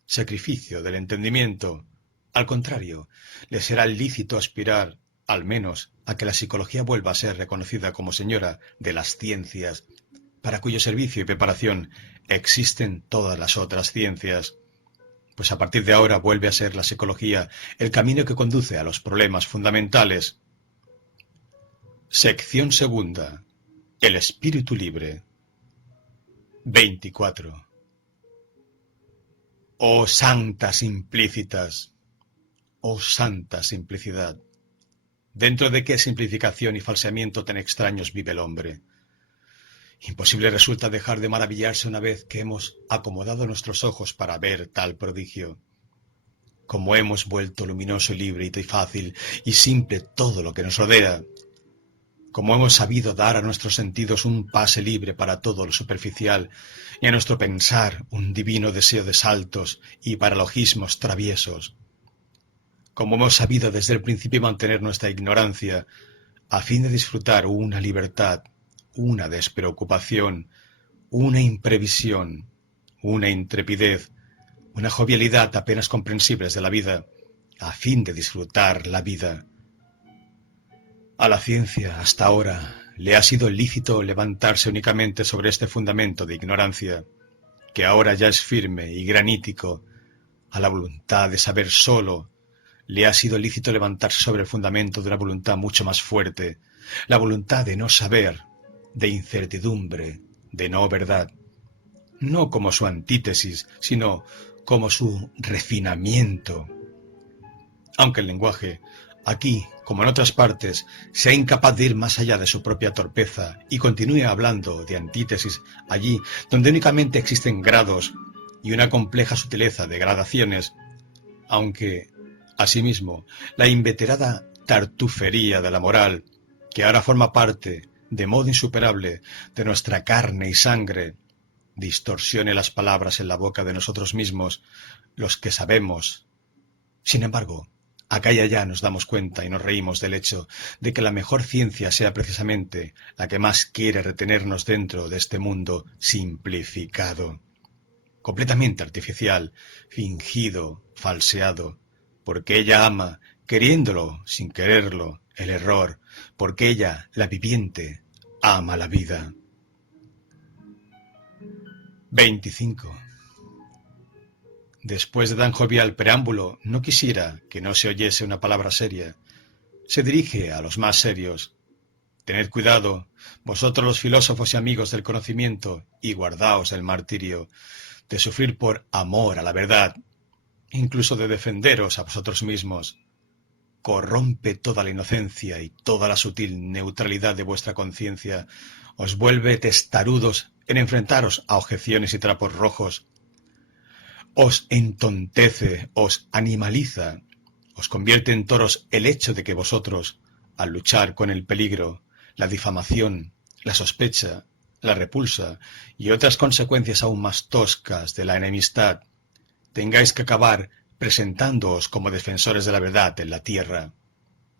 sacrificio del entendimiento. Al contrario, le será lícito aspirar, al menos, a que la psicología vuelva a ser reconocida como señora de las ciencias, para cuyo servicio y preparación existen todas las otras ciencias. Pues a partir de ahora vuelve a ser la psicología el camino que conduce a los problemas fundamentales. Sección segunda. El espíritu libre. 24. Oh santas implícitas, oh santa simplicidad. ¿Dentro de qué simplificación y falseamiento tan extraños vive el hombre? Imposible resulta dejar de maravillarse una vez que hemos acomodado nuestros ojos para ver tal prodigio. Como hemos vuelto luminoso y libre y fácil y simple todo lo que nos rodea. Como hemos sabido dar a nuestros sentidos un pase libre para todo lo superficial y a nuestro pensar un divino deseo de saltos y paralogismos traviesos. Como hemos sabido desde el principio mantener nuestra ignorancia a fin de disfrutar una libertad, una despreocupación, una imprevisión, una intrepidez, una jovialidad apenas comprensibles de la vida, a fin de disfrutar la vida. A la ciencia, hasta ahora, le ha sido lícito levantarse únicamente sobre este fundamento de ignorancia, que ahora ya es firme y granítico. A la voluntad de saber solo, le ha sido lícito levantarse sobre el fundamento de una voluntad mucho más fuerte, la voluntad de no saber, de incertidumbre, de no verdad. No como su antítesis, sino como su refinamiento. Aunque el lenguaje, aquí, como en otras partes, sea incapaz de ir más allá de su propia torpeza y continúe hablando de antítesis allí donde únicamente existen grados y una compleja sutileza de gradaciones, aunque, asimismo, la inveterada tartufería de la moral que ahora forma parte, de modo insuperable, de nuestra carne y sangre, distorsione las palabras en la boca de nosotros mismos, los que sabemos. Sin embargo, acá y allá nos damos cuenta y nos reímos del hecho de que la mejor ciencia sea precisamente la que más quiere retenernos dentro de este mundo simplificado, completamente artificial, fingido, falseado, porque ella ama, queriéndolo sin quererlo, el error, porque ella, la viviente, ama la vida. 25. Después de tan jovial preámbulo, no quisiera que no se oyese una palabra seria. Se dirige a los más serios. Tened cuidado, vosotros los filósofos y amigos del conocimiento, y guardaos el martirio, de sufrir por amor a la verdad, incluso de defenderos a vosotros mismos. Corrompe toda la inocencia y toda la sutil neutralidad de vuestra conciencia, os vuelve testarudos en enfrentaros a objeciones y trapos rojos, os entontece, os animaliza, os convierte en toros el hecho de que vosotros, al luchar con el peligro, la difamación, la sospecha, la repulsa y otras consecuencias aún más toscas de la enemistad, tengáis que acabar presentándoos como defensores de la verdad en la tierra,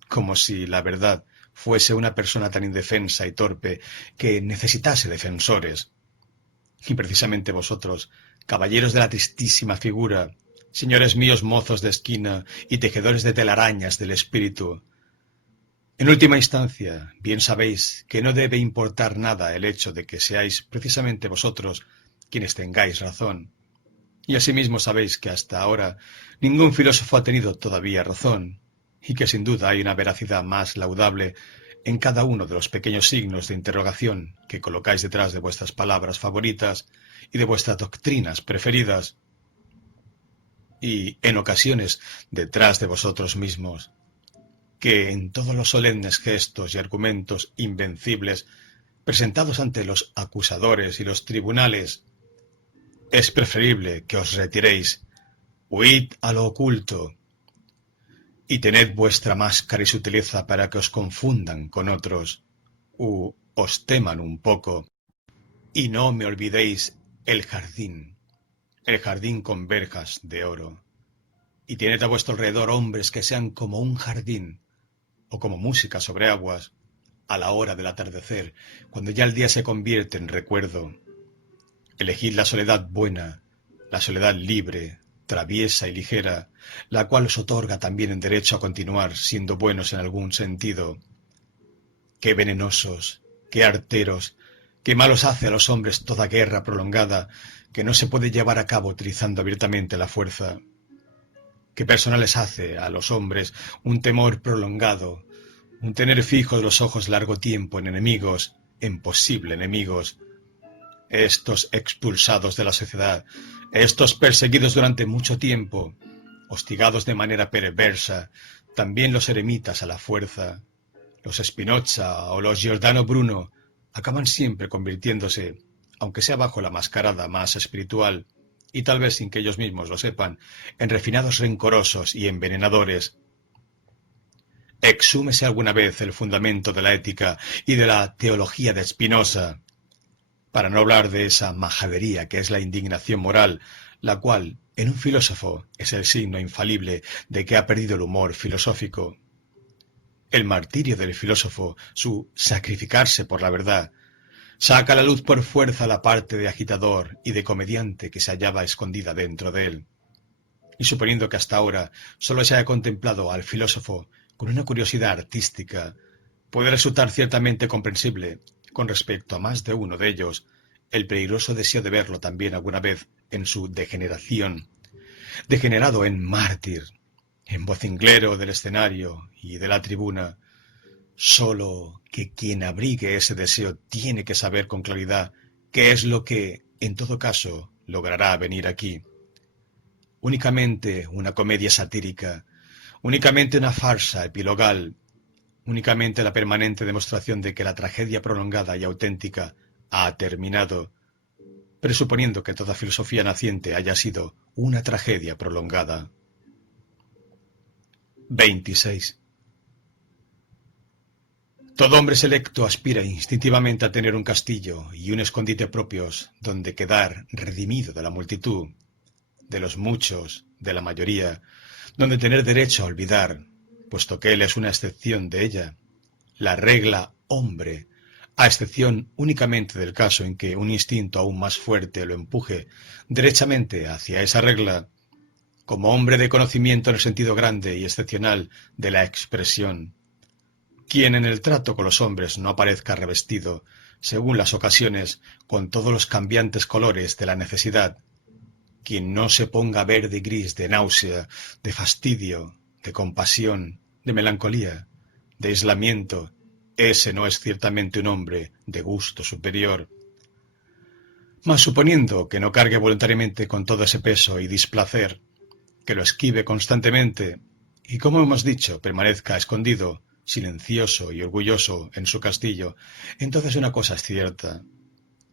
como si la verdad fuese una persona tan indefensa y torpe que necesitase defensores. Y precisamente vosotros, caballeros de la tristísima figura, señores míos mozos de esquina y tejedores de telarañas del espíritu, en última instancia, bien sabéis que no debe importar nada el hecho de que seáis precisamente vosotros quienes tengáis razón. Y asimismo sabéis que hasta ahora ningún filósofo ha tenido todavía razón, y que sin duda hay una veracidad más laudable en cada uno de los pequeños signos de interrogación que colocáis detrás de vuestras palabras favoritas y de vuestras doctrinas preferidas, y en ocasiones detrás de vosotros mismos, que en todos los solemnes gestos y argumentos invencibles presentados ante los acusadores y los tribunales, es preferible que os retiréis, huid a lo oculto, y tened vuestra máscara y sutileza para que os confundan con otros, u os teman un poco, y no me olvidéis el jardín con verjas de oro, y tened a vuestro alrededor hombres que sean como un jardín, o como música sobre aguas, a la hora del atardecer, cuando ya el día se convierte en recuerdo. Elegid la soledad buena, la soledad libre, traviesa y ligera, la cual os otorga también el derecho a continuar siendo buenos en algún sentido. Qué venenosos, qué arteros, qué malos hace a los hombres toda guerra prolongada que no se puede llevar a cabo utilizando abiertamente la fuerza. Qué personales hace a los hombres un temor prolongado, un tener fijos los ojos largo tiempo en enemigos, en posible enemigos, estos expulsados de la sociedad, estos perseguidos durante mucho tiempo, hostigados de manera perversa, también los eremitas a la fuerza, los Spinoza o los Giordano Bruno, acaban siempre convirtiéndose, aunque sea bajo la mascarada más espiritual, y tal vez sin que ellos mismos lo sepan, en refinados rencorosos y envenenadores. Exhúmese alguna vez el fundamento de la ética y de la teología de Spinoza, para no hablar de esa majadería que es la indignación moral, la cual, en un filósofo, es el signo infalible de que ha perdido el humor filosófico. El martirio del filósofo, su sacrificarse por la verdad, saca a la luz por fuerza la parte de agitador y de comediante que se hallaba escondida dentro de él. Y suponiendo que hasta ahora sólo se haya contemplado al filósofo con una curiosidad artística, puede resultar ciertamente comprensible, con respecto a más de uno de ellos, el peligroso deseo de verlo también alguna vez en su degeneración, degenerado en mártir, en vocinglero del escenario y de la tribuna. Solo que quien abrigue ese deseo tiene que saber con claridad qué es lo que, en todo caso, logrará venir aquí. Únicamente una comedia satírica, únicamente una farsa epilogal, únicamente la permanente demostración de que la tragedia prolongada y auténtica ha terminado, presuponiendo que toda filosofía naciente haya sido una tragedia prolongada. 26. Todo hombre selecto aspira instintivamente a tener un castillo y un escondite propios donde quedar redimido de la multitud, de los muchos, de la mayoría, donde tener derecho a olvidar, puesto que él es una excepción de ella, la regla hombre, a excepción únicamente del caso en que un instinto aún más fuerte lo empuje derechamente hacia esa regla, como hombre de conocimiento en el sentido grande y excepcional de la expresión, quien en el trato con los hombres no aparezca revestido, según las ocasiones, con todos los cambiantes colores de la necesidad, quien no se ponga verde y gris de náusea, de fastidio, de compasión, de melancolía, de aislamiento, ese no es ciertamente un hombre de gusto superior. Mas suponiendo que no cargue voluntariamente con todo ese peso y displacer, que lo esquive constantemente, y como hemos dicho, permanezca escondido, silencioso y orgulloso en su castillo, entonces una cosa es cierta.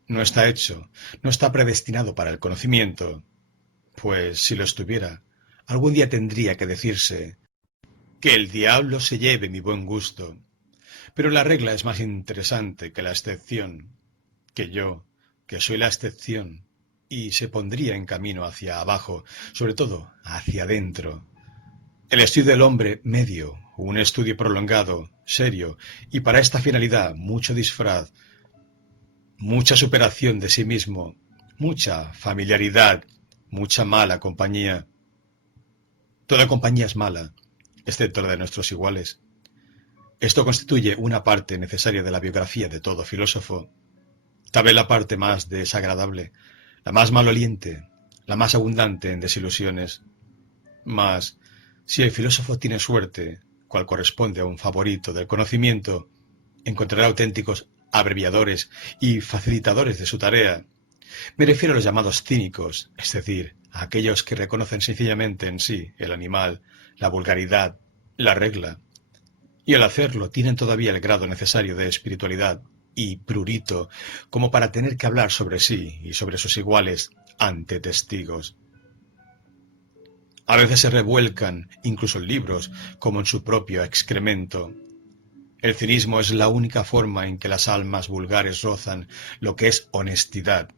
No está hecho, no está predestinado para el conocimiento, pues si lo estuviera, algún día tendría que decirse que el diablo se lleve mi buen gusto. Pero la regla es más interesante que la excepción, que yo, que soy la excepción, y se pondría en camino hacia abajo, sobre todo hacia adentro. El estudio del hombre medio, un estudio prolongado, serio, y para esta finalidad mucho disfraz, mucha superación de sí mismo, mucha familiaridad, mucha mala compañía. Toda compañía es mala, excepto la de nuestros iguales. Esto constituye una parte necesaria de la biografía de todo filósofo, tal vez la parte más desagradable, la más maloliente, la más abundante en desilusiones. Mas, si el filósofo tiene suerte, cual corresponde a un favorito del conocimiento, encontrará auténticos abreviadores y facilitadores de su tarea. Me refiero a los llamados cínicos, es decir, a aquellos que reconocen sencillamente en sí el animal, la vulgaridad, la regla, y al hacerlo tienen todavía el grado necesario de espiritualidad y prurito como para tener que hablar sobre sí y sobre sus iguales ante testigos. A veces se revuelcan, incluso en libros, como en su propio excremento. El cinismo es la única forma en que las almas vulgares rozan lo que es honestidad,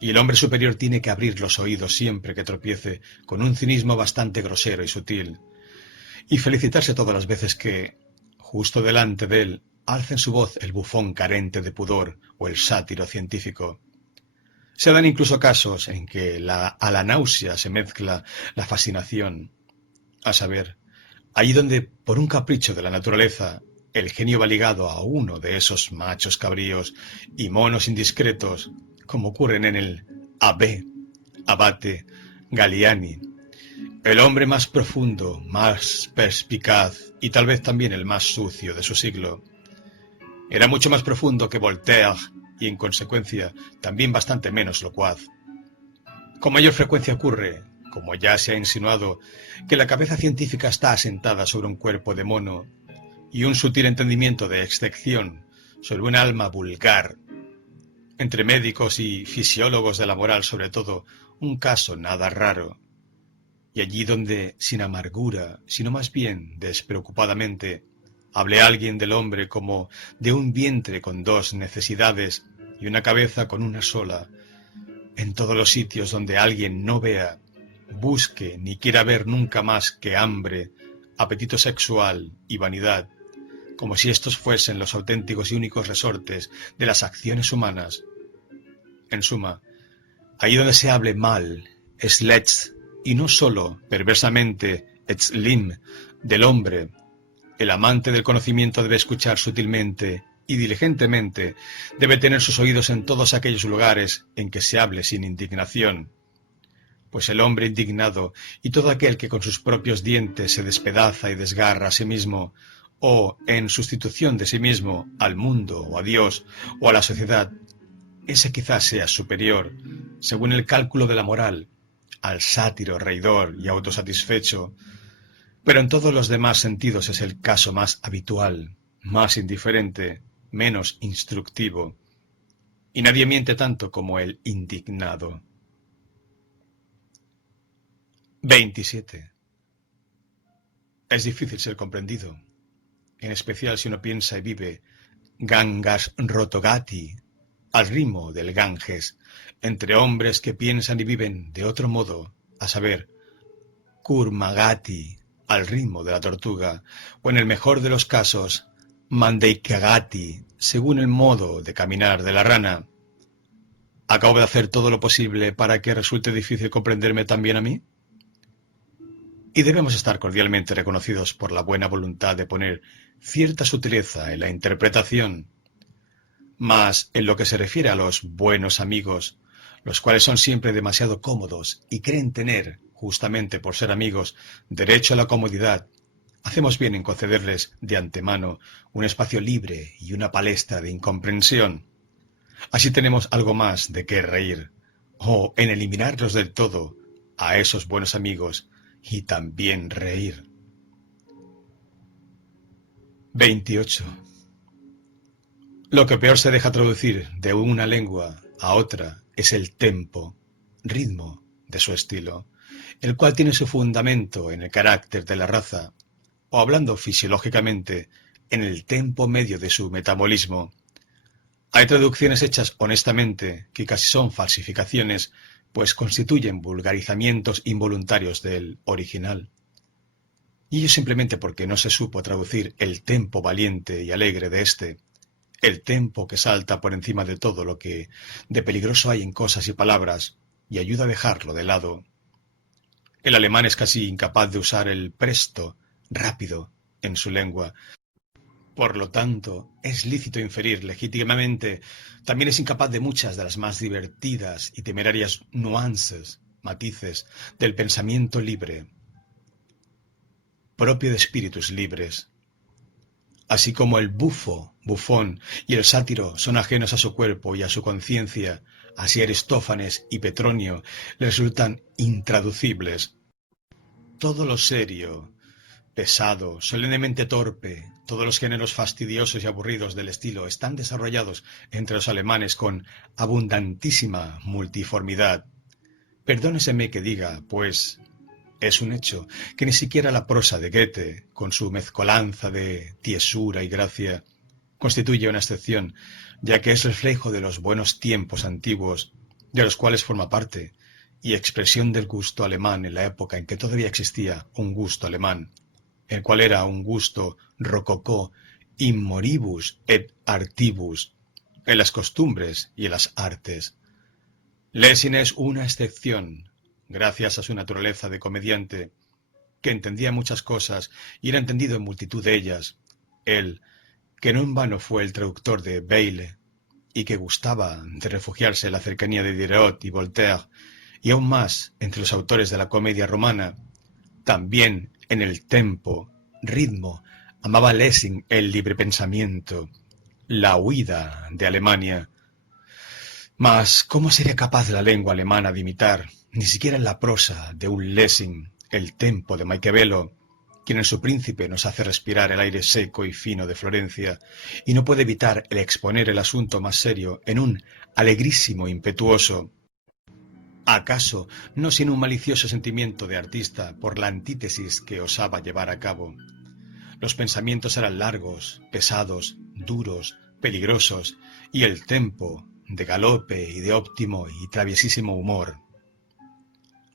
y el hombre superior tiene que abrir los oídos siempre que tropiece con un cinismo bastante grosero y sutil, y felicitarse todas las veces que, justo delante de él, alcen su voz el bufón carente de pudor o el sátiro científico. Se dan incluso casos en que a la náusea se mezcla la fascinación, a saber, allí donde, por un capricho de la naturaleza, el genio va ligado a uno de esos machos cabríos y monos indiscretos, como ocurren en el Abate Galiani, el hombre más profundo, más perspicaz y tal vez también el más sucio de su siglo. Era mucho más profundo que Voltaire y, en consecuencia, también bastante menos locuaz. Con mayor frecuencia ocurre, como ya se ha insinuado, que la cabeza científica está asentada sobre un cuerpo de mono y un sutil entendimiento de excepción sobre un alma vulgar. Entre médicos y fisiólogos de la moral, sobre todo, un caso nada raro. Y allí donde, sin amargura, sino más bien despreocupadamente, hable alguien del hombre como de un vientre con dos necesidades y una cabeza con una sola, en todos los sitios donde alguien no vea, busque ni quiera ver nunca más que hambre, apetito sexual y vanidad, como si estos fuesen los auténticos y únicos resortes de las acciones humanas. En suma, allí donde se hable mal, slets, y no sólo perversamente slim, del hombre, el amante del conocimiento debe escuchar sutilmente y diligentemente, debe tener sus oídos en todos aquellos lugares en que se hable sin indignación, pues el hombre indignado y todo aquel que con sus propios dientes se despedaza y desgarra a sí mismo, o en sustitución de sí mismo al mundo o a Dios o a la sociedad, ese quizás sea superior, según el cálculo de la moral, al sátiro reidor y autosatisfecho, pero en todos los demás sentidos es el caso más habitual, más indiferente, menos instructivo, y nadie miente tanto como el indignado. 27. Es difícil ser comprendido. en especial si uno piensa y vive Gangas Rotogati, al ritmo del Ganges, entre hombres que piensan y viven de otro modo, a saber, Kurmagati, al ritmo de la tortuga, o en el mejor de los casos, Mandeikagati, según el modo de caminar de la rana. ¿Acabo de hacer todo lo posible para que resulte difícil comprenderme también a mí? Y debemos estar cordialmente reconocidos por la buena voluntad de poner cierta sutileza en la interpretación. Mas en lo que se refiere a los buenos amigos, los cuales son siempre demasiado cómodos y creen tener, justamente por ser amigos, derecho a la comodidad, hacemos bien en concederles de antemano un espacio libre y una palestra de incomprensión. Así tenemos algo más de qué reír, o en eliminarlos del todo a esos buenos amigos y también reír. 28. Lo que peor se deja traducir de una lengua a otra es el tempo, ritmo de su estilo, el cual tiene su fundamento en el carácter de la raza, o hablando fisiológicamente, en el tempo medio de su metabolismo. Hay traducciones hechas honestamente que casi son falsificaciones, pues constituyen vulgarizamientos involuntarios del original. Y ello simplemente porque no se supo traducir el tempo valiente y alegre de éste, el tempo que salta por encima de todo lo que de peligroso hay en cosas y palabras y ayuda a dejarlo de lado. El alemán es casi incapaz de usar el presto, rápido, en su lengua. Por lo tanto, es lícito inferir legítimamente, también es incapaz de muchas de las más divertidas y temerarias nuances, matices, del pensamiento libre, propio de espíritus libres. Así como el bufo, bufón y el sátiro son ajenos a su cuerpo y a su conciencia, así Aristófanes y Petronio le resultan intraducibles. Todo lo serio, pesado, solemnemente torpe, todos los géneros fastidiosos y aburridos del estilo están desarrollados entre los alemanes con abundantísima multiformidad. Perdóneseme que diga, pues, es un hecho que ni siquiera la prosa de Goethe, con su mezcolanza de tiesura y gracia, constituye una excepción, ya que es reflejo de los buenos tiempos antiguos, de los cuales forma parte, y expresión del gusto alemán en la época en que todavía existía un gusto alemán, el cual era un gusto rococó in moribus et artibus, en las costumbres y en las artes. Lessing es una excepción, gracias a su naturaleza de comediante, que entendía muchas cosas y era entendido en multitud de ellas. Él, que no en vano fue el traductor de Bayle, y que gustaba de refugiarse en la cercanía de Diderot y Voltaire, y aún más entre los autores de la comedia romana, también en el tempo, ritmo, amaba Lessing el libre pensamiento, la huida de Alemania. Mas, ¿cómo sería capaz la lengua alemana de imitar, ni siquiera en la prosa de un Lessing, el tempo de Maquiavelo, quien en su Príncipe nos hace respirar el aire seco y fino de Florencia, y no puede evitar el exponer el asunto más serio en un alegrísimo impetuoso? ¿Acaso no sin un malicioso sentimiento de artista por la antítesis que osaba llevar a cabo? Los pensamientos eran largos, pesados, duros, peligrosos, y el tempo, de galope y de óptimo y traviesísimo humor.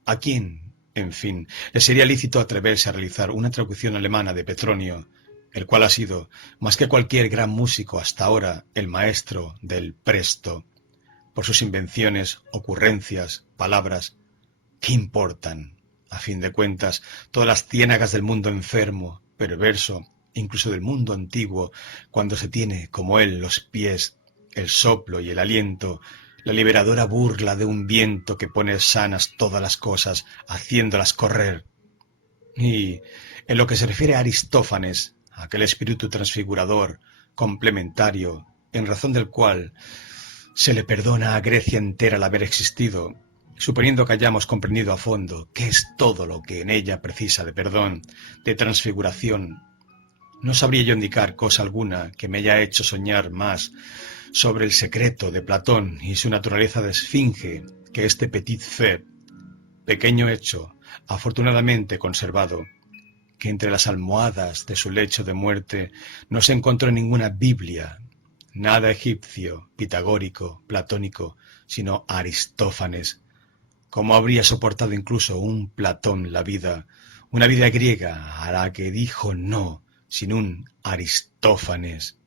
¿A quién, en fin, le sería lícito atreverse a realizar una traducción alemana de Petronio, el cual ha sido, más que cualquier gran músico hasta ahora, el maestro del presto, por sus invenciones, ocurrencias, palabras? ¿Qué importan, a fin de cuentas, todas las ciénagas del mundo enfermo, perverso, incluso del mundo antiguo, cuando se tiene, como él, los pies, el soplo y el aliento, la liberadora burla de un viento que pone sanas todas las cosas, haciéndolas correr? Y, en lo que se refiere a Aristófanes, aquel espíritu transfigurador, complementario, en razón del cual se le perdona a Grecia entera el haber existido, suponiendo que hayamos comprendido a fondo qué es todo lo que en ella precisa de perdón, de transfiguración, no sabría yo indicar cosa alguna que me haya hecho soñar más sobre el secreto de Platón y su naturaleza de esfinge que este petit fait, pequeño hecho, afortunadamente conservado, que entre las almohadas de su lecho de muerte no se encontró ninguna Biblia, nada egipcio, pitagórico, platónico, sino Aristófanes. ¿Cómo habría soportado incluso un Platón la vida, una vida griega a la que dijo no, sin un Aristófanes?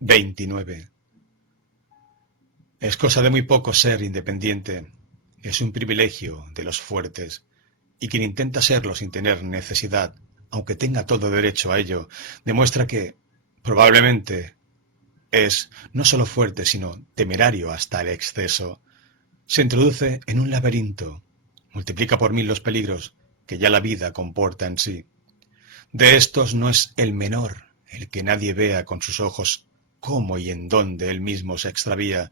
29. Es cosa de muy poco ser independiente. Es un privilegio de los fuertes. Y quien intenta serlo sin tener necesidad, aunque tenga todo derecho a ello, demuestra que, probablemente, es no solo fuerte, sino temerario hasta el exceso. Se introduce en un laberinto, multiplica por 1000 los peligros que ya la vida comporta en sí. De estos no es el menor, el que nadie vea con sus ojos cómo y en dónde él mismo se extravía,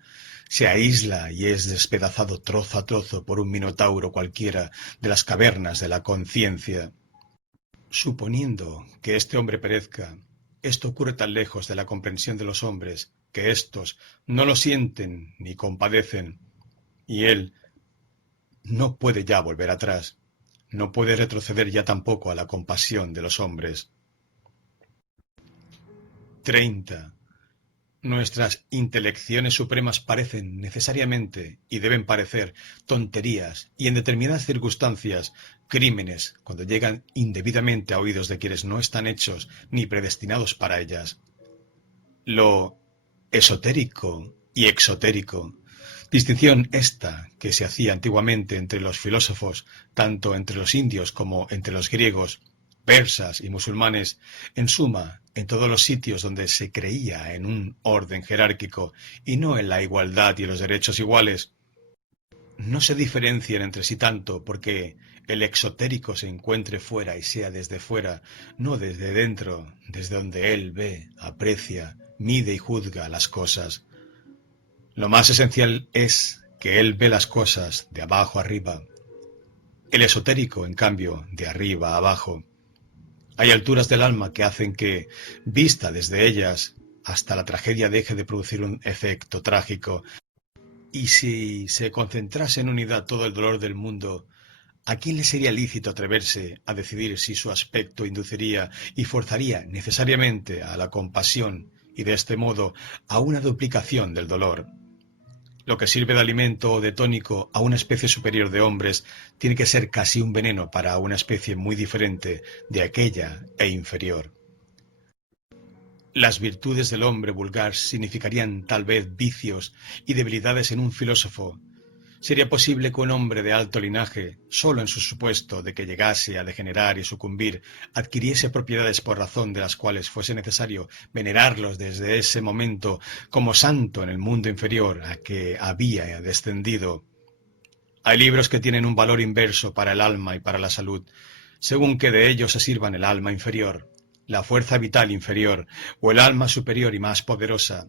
se aísla y es despedazado trozo a trozo por un minotauro cualquiera de las cavernas de la conciencia. Suponiendo que este hombre perezca, esto ocurre tan lejos de la comprensión de los hombres que éstos no lo sienten ni compadecen, y él no puede ya volver atrás, no puede retroceder ya tampoco a la compasión de los hombres. 30. Nuestras intelecciones supremas parecen necesariamente, y deben parecer, tonterías y en determinadas circunstancias crímenes cuando llegan indebidamente a oídos de quienes no están hechos ni predestinados para ellas. Lo esotérico y exotérico, distinción esta que se hacía antiguamente entre los filósofos, tanto entre los indios como entre los griegos, persas y musulmanes, en suma, en todos los sitios donde se creía en un orden jerárquico y no en la igualdad y los derechos iguales, no se diferencian entre sí tanto porque el exotérico se encuentre fuera y sea desde fuera, no desde dentro, desde donde él ve, aprecia, mide y juzga las cosas. Lo más esencial es que él ve las cosas de abajo arriba. El esotérico, en cambio, de arriba a abajo. Hay alturas del alma que hacen que, vista desde ellas, hasta la tragedia deje de producir un efecto trágico. Y si se concentrase en unidad todo el dolor del mundo, ¿a quién le sería lícito atreverse a decidir si su aspecto induciría y forzaría necesariamente a la compasión y de este modo a una duplicación del dolor? Lo que sirve de alimento o de tónico a una especie superior de hombres tiene que ser casi un veneno para una especie muy diferente de aquella e inferior. Las virtudes del hombre vulgar significarían tal vez vicios y debilidades en un filósofo. ¿Sería posible que un hombre de alto linaje, solo en su supuesto de que llegase a degenerar y sucumbir, adquiriese propiedades por razón de las cuales fuese necesario venerarlos desde ese momento como santo en el mundo inferior a que había descendido? Hay libros que tienen un valor inverso para el alma y para la salud, según que de ellos se sirvan el alma inferior, la fuerza vital inferior o el alma superior y más poderosa.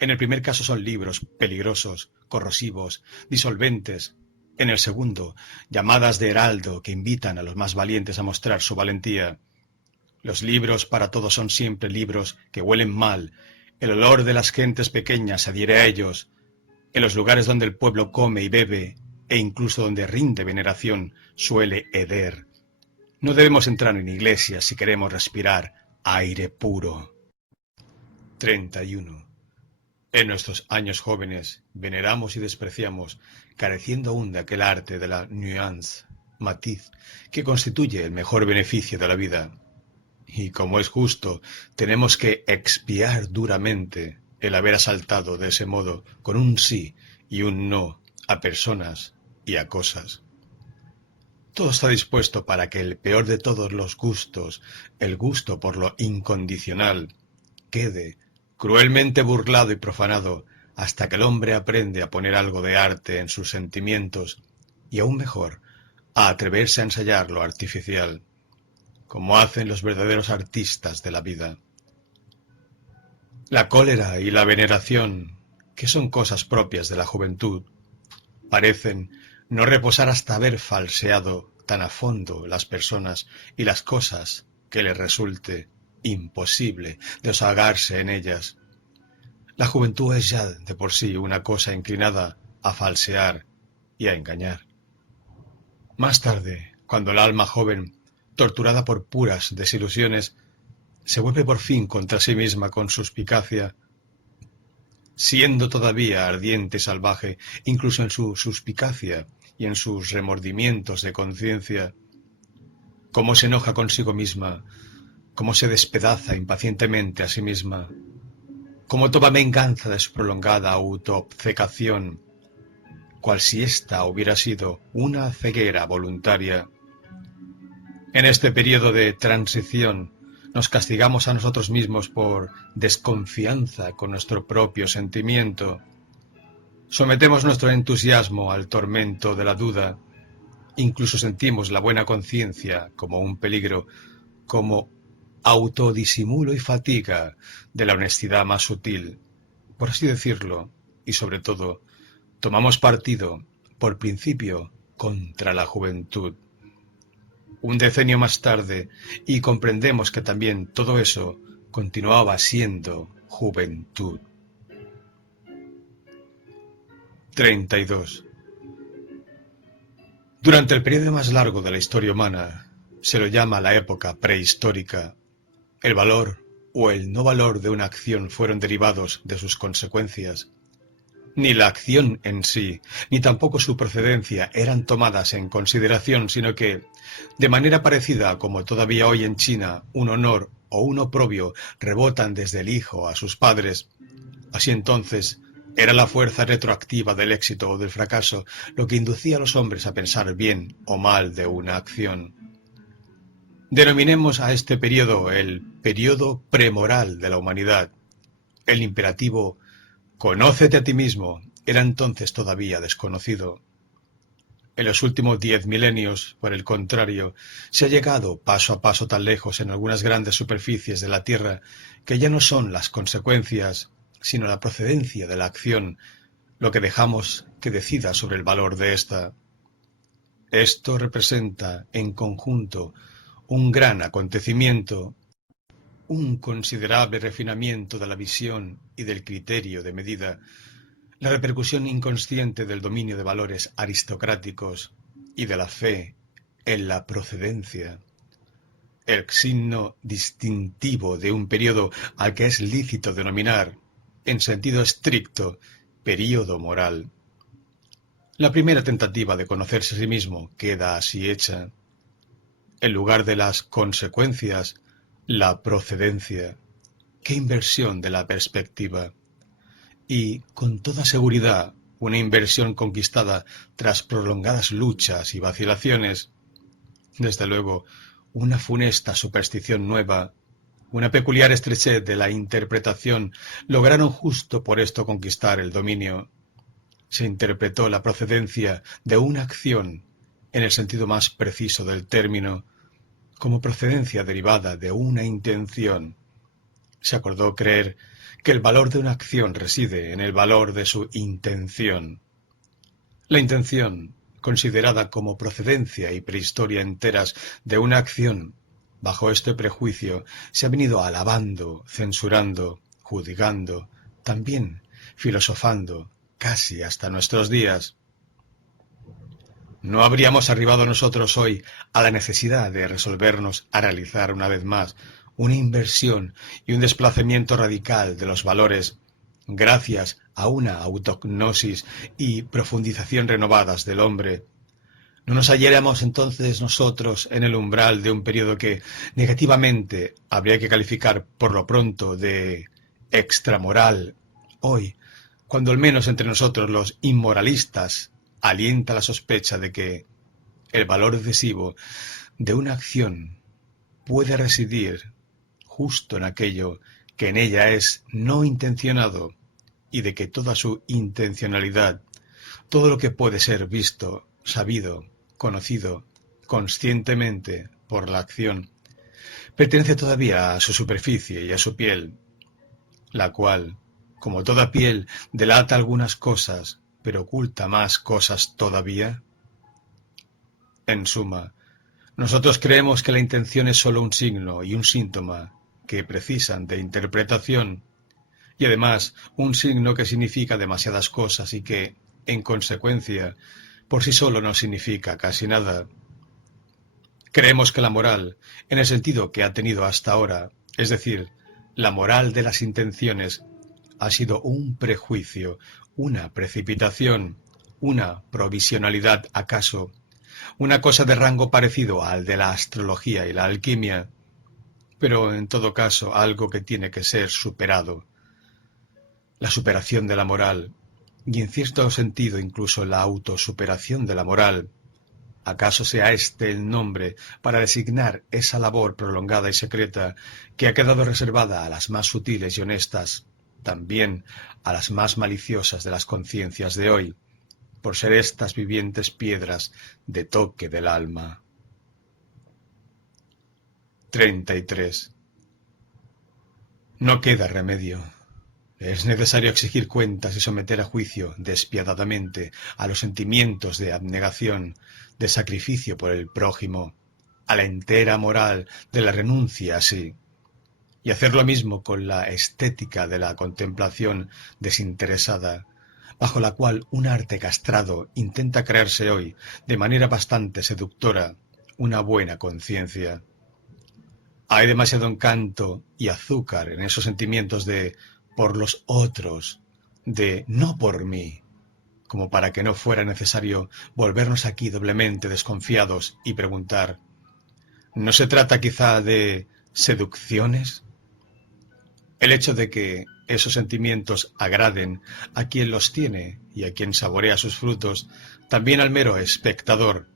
En el primer caso son libros peligrosos, corrosivos, disolventes. En el segundo, llamadas de heraldo que invitan a los más valientes a mostrar su valentía. Los libros para todos son siempre libros que huelen mal. El olor de las gentes pequeñas adhiere a ellos. En los lugares donde el pueblo come y bebe, e incluso donde rinde veneración, suele heder. No debemos entrar en iglesias si queremos respirar aire puro. 31. En nuestros años jóvenes veneramos y despreciamos, careciendo aún de aquel arte de la nuance, matiz, que constituye el mejor beneficio de la vida. Y como es justo, tenemos que expiar duramente el haber asaltado de ese modo con un sí y un no a personas y a cosas. Todo está dispuesto para que el peor de todos los gustos, el gusto por lo incondicional, quede cruelmente burlado y profanado hasta que el hombre aprende a poner algo de arte en sus sentimientos y aún mejor, a atreverse a ensayar lo artificial, como hacen los verdaderos artistas de la vida. La cólera y la veneración, que son cosas propias de la juventud, parecen no reposar hasta haber falseado tan a fondo las personas y las cosas que les resulte imposible desahogarse en ellas. La juventud es ya de por sí una cosa inclinada a falsear y a engañar. Más tarde, cuando el alma joven, torturada por puras desilusiones, se vuelve por fin contra sí misma con suspicacia, siendo todavía ardiente y salvaje, incluso en su suspicacia y en sus remordimientos de conciencia, cómo se enoja consigo misma, cómo se despedaza impacientemente a sí misma, cómo toma venganza de su prolongada autoobcecación, cual si ésta hubiera sido una ceguera voluntaria. En este periodo de transición nos castigamos a nosotros mismos por desconfianza con nuestro propio sentimiento. Sometemos nuestro entusiasmo al tormento de la duda. Incluso sentimos la buena conciencia como un peligro, como autodisimulo y fatiga de la honestidad más sutil, por así decirlo, y sobre todo, tomamos partido, por principio, contra la juventud. Un decenio más tarde, y comprendemos que también todo eso continuaba siendo juventud. 32. Durante el periodo más largo de la historia humana, se lo llama la época prehistórica. El valor o el no valor de una acción fueron derivados de sus consecuencias. Ni la acción en sí, ni tampoco su procedencia eran tomadas en consideración, sino que, de manera parecida a como todavía hoy en China un honor o un oprobio rebotan desde el hijo a sus padres, así entonces era la fuerza retroactiva del éxito o del fracaso lo que inducía a los hombres a pensar bien o mal de una acción. Denominemos a este periodo el periodo premoral de la humanidad. El imperativo «Conócete a ti mismo» era entonces todavía desconocido. En los últimos 10 milenios, por el contrario, se ha llegado paso a paso tan lejos en algunas grandes superficies de la Tierra que ya no son las consecuencias, sino la procedencia de la acción, lo que dejamos que decida sobre el valor de ésta. Esto representa, en conjunto, un gran acontecimiento, un considerable refinamiento de la visión y del criterio de medida, la repercusión inconsciente del dominio de valores aristocráticos y de la fe en la procedencia, el signo distintivo de un periodo al que es lícito denominar, en sentido estricto, período moral. La primera tentativa de conocerse a sí mismo queda así hecha. En lugar de las consecuencias, la procedencia. ¡Qué inversión de la perspectiva! Y, con toda seguridad, una inversión conquistada tras prolongadas luchas y vacilaciones. Desde luego, una funesta superstición nueva, una peculiar estrechez de la interpretación, lograron justo por esto conquistar el dominio. Se interpretó la procedencia de una acción, en el sentido más preciso del término, como procedencia derivada de una intención. Se acordó creer que el valor de una acción reside en el valor de su intención. La intención, considerada como procedencia y prehistoria enteras de una acción, bajo este prejuicio se ha venido alabando, censurando, juzgando, también filosofando, casi hasta nuestros días. ¿No habríamos arribado nosotros hoy a la necesidad de resolvernos a realizar una vez más una inversión y un desplazamiento radical de los valores, gracias a una autognosis y profundización renovadas del hombre? ¿No nos halláramos entonces nosotros en el umbral de un periodo que negativamente habría que calificar por lo pronto de extramoral hoy, cuando al menos entre nosotros los inmoralistas alienta la sospecha de que el valor decisivo de una acción puede residir justo en aquello que en ella es no intencionado, y de que toda su intencionalidad, todo lo que puede ser visto, sabido, conocido conscientemente por la acción, pertenece todavía a su superficie y a su piel, la cual, como toda piel, delata algunas cosas, pero oculta más cosas todavía? En suma, nosotros creemos que la intención es sólo un signo y un síntoma que precisan de interpretación, y además un signo que significa demasiadas cosas y que, en consecuencia, por sí solo no significa casi nada. Creemos que la moral, en el sentido que ha tenido hasta ahora, es decir, la moral de las intenciones, ha sido un prejuicio, una precipitación, una provisionalidad acaso, una cosa de rango parecido al de la astrología y la alquimia, pero en todo caso algo que tiene que ser superado. La superación de la moral, y en cierto sentido incluso la autosuperación de la moral, ¿acaso sea este el nombre para designar esa labor prolongada y secreta que ha quedado reservada a las más sutiles y honestas, también a las más maliciosas de las conciencias de hoy, por ser estas vivientes piedras de toque del alma? 33. No queda remedio. Es necesario exigir cuentas y someter a juicio despiadadamente a los sentimientos de abnegación, de sacrificio por el prójimo, a la entera moral de la renuncia a sí, y hacer lo mismo con la estética de la contemplación desinteresada, bajo la cual un arte castrado intenta crearse hoy, de manera bastante seductora, una buena conciencia. Hay demasiado encanto y azúcar en esos sentimientos de por los otros, de no por mí, como para que no fuera necesario volvernos aquí doblemente desconfiados y preguntar, ¿no se trata quizá de seducciones? El hecho de que esos sentimientos agraden a quien los tiene y a quien saborea sus frutos, también al mero espectador,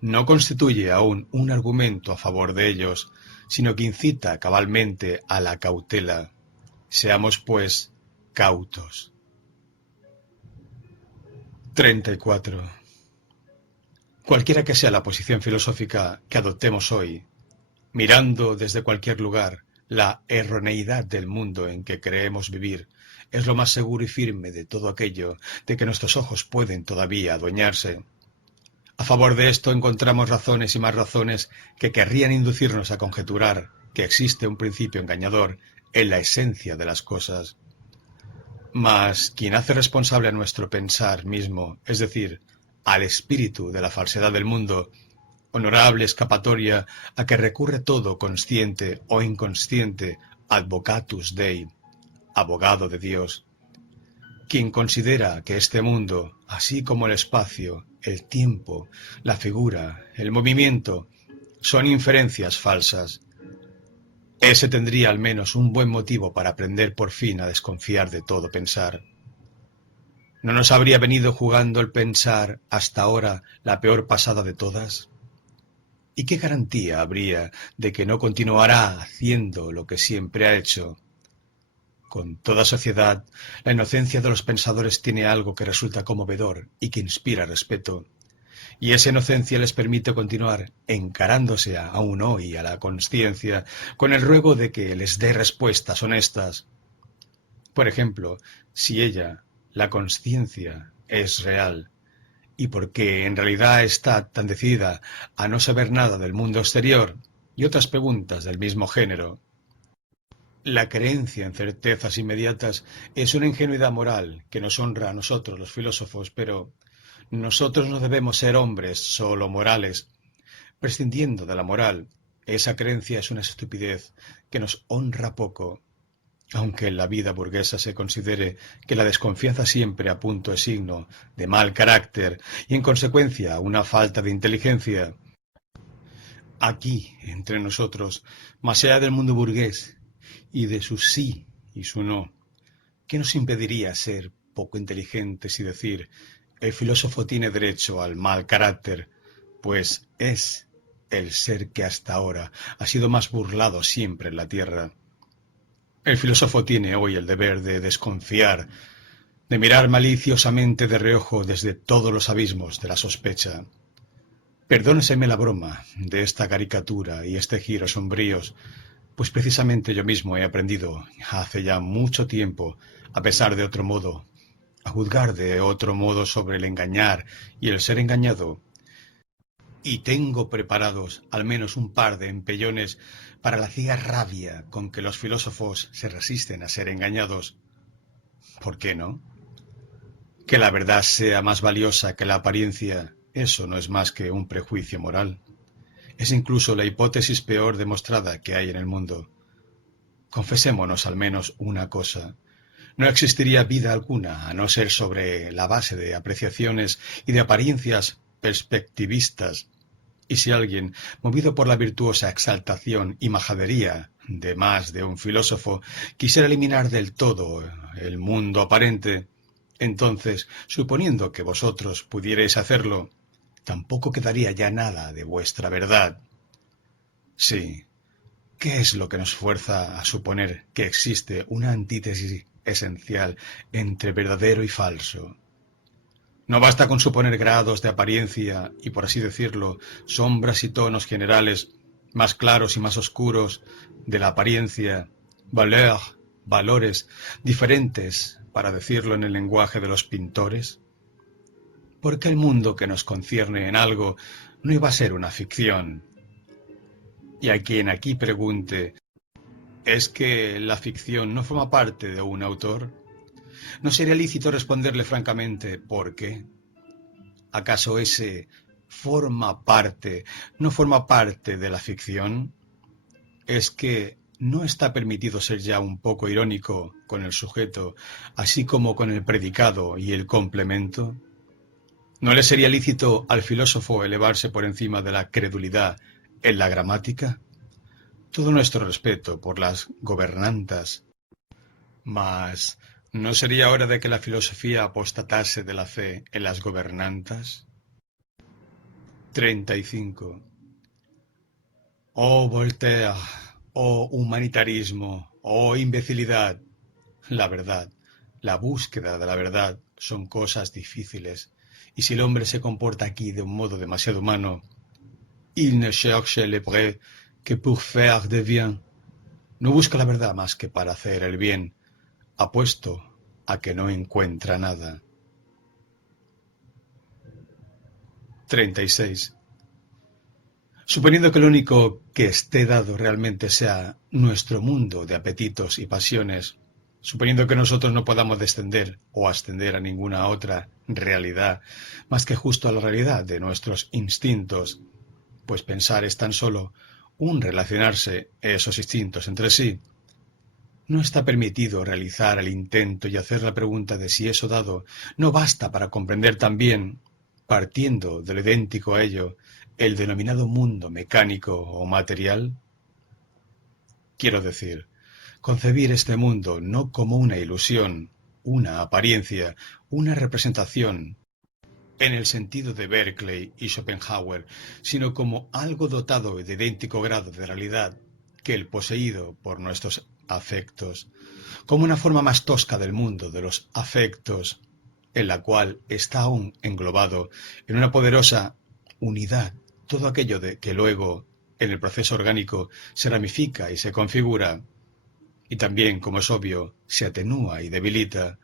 no constituye aún un argumento a favor de ellos, sino que incita cabalmente a la cautela. Seamos, pues, cautos. 34. Cualquiera que sea la posición filosófica que adoptemos hoy, mirando desde cualquier lugar la erroneidad del mundo en que creemos vivir, es lo más seguro y firme de todo aquello de que nuestros ojos pueden todavía adueñarse. A favor de esto encontramos razones y más razones que querrían inducirnos a conjeturar que existe un principio engañador en la esencia de las cosas. Mas quien hace responsable a nuestro pensar mismo, es decir, al espíritu de la falsedad del mundo, honorable escapatoria a que recurre todo consciente o inconsciente, advocatus Dei, abogado de Dios, quien considera que este mundo, así como el espacio, el tiempo, la figura, el movimiento, son inferencias falsas, ese tendría al menos un buen motivo para aprender por fin a desconfiar de todo pensar. ¿No nos habría venido jugando el pensar hasta ahora la peor pasada de todas? ¿Y qué garantía habría de que no continuará haciendo lo que siempre ha hecho? Con toda sociedad, la inocencia de los pensadores tiene algo que resulta conmovedor y que inspira respeto, y esa inocencia les permite continuar encarándose aún hoy a la consciencia con el ruego de que les dé respuestas honestas. Por ejemplo, si ella, la consciencia, es real, y porque en realidad está tan decidida a no saber nada del mundo exterior, y otras preguntas del mismo género. La creencia en certezas inmediatas es una ingenuidad moral que nos honra a nosotros los filósofos, pero nosotros no debemos ser hombres solo morales. Prescindiendo de la moral, esa creencia es una estupidez que nos honra poco. Aunque en la vida burguesa se considere que la desconfianza siempre a punto es signo de mal carácter y en consecuencia una falta de inteligencia, aquí, entre nosotros, más allá del mundo burgués y de su sí y su no, ¿qué nos impediría ser poco inteligentes y decir el filósofo tiene derecho al mal carácter, pues es el ser que hasta ahora ha sido más burlado siempre en la tierra? El filósofo tiene hoy el deber de desconfiar, de mirar maliciosamente de reojo desde todos los abismos de la sospecha. Perdóneseme la broma de esta caricatura y este giro sombríos, pues precisamente yo mismo he aprendido hace ya mucho tiempo, a pesar de otro modo, a juzgar de otro modo sobre el engañar y el ser engañado, y tengo preparados al menos un par de empellones para la ciega rabia con que los filósofos se resisten a ser engañados. ¿Por qué no? Que la verdad sea más valiosa que la apariencia, eso no es más que un prejuicio moral. Es incluso la hipótesis peor demostrada que hay en el mundo. Confesémonos al menos una cosa. No existiría vida alguna a no ser sobre la base de apreciaciones y de apariencias perspectivistas. Y si alguien, movido por la virtuosa exaltación y majadería de más de un filósofo, quisiera eliminar del todo el mundo aparente, entonces, suponiendo que vosotros pudierais hacerlo, tampoco quedaría ya nada de vuestra verdad. Sí, ¿qué es lo que nos fuerza a suponer que existe una antítesis esencial entre verdadero y falso? No basta con suponer grados de apariencia y, por así decirlo, sombras y tonos generales más claros y más oscuros de la apariencia, valores diferentes, para decirlo en el lenguaje de los pintores. Porque el mundo que nos concierne en algo no iba a ser una ficción. Y a quien aquí pregunte, ¿es que la ficción no forma parte de un autor? ¿No sería lícito responderle francamente por qué? ¿Acaso ese no forma parte de la ficción? ¿Es que no está permitido ser ya un poco irónico con el sujeto, así como con el predicado y el complemento? ¿No le sería lícito al filósofo elevarse por encima de la credulidad en la gramática? Todo nuestro respeto por las gobernantas, mas ¿no sería hora de que la filosofía apostatase de la fe en las gobernantas? 35. Oh Voltaire, oh humanitarismo, oh imbecilidad. La verdad, la búsqueda de la verdad son cosas difíciles, y si el hombre se comporta aquí de un modo demasiado humano, il ne cherche le vrai que pour faire de bien. No busca la verdad más que para hacer el bien, apuesto a que no encuentra nada. 36. Suponiendo que lo único que esté dado realmente sea nuestro mundo de apetitos y pasiones, suponiendo que nosotros no podamos descender o ascender a ninguna otra realidad más que justo a la realidad de nuestros instintos, pues pensar es tan solo un relacionarse esos instintos entre sí. No está permitido realizar el intento y hacer la pregunta de si eso dado no basta para comprender también, partiendo de lo idéntico a ello, el denominado mundo mecánico o material. Quiero decir, concebir este mundo no como una ilusión, una apariencia, una representación, en el sentido de Berkeley y Schopenhauer, sino como algo dotado de idéntico grado de realidad que el poseído por nuestros afectos, como una forma más tosca del mundo de los afectos, en la cual está aún englobado en una poderosa unidad todo aquello de que luego, en el proceso orgánico, se ramifica y se configura, y también, como es obvio, se atenúa y debilita,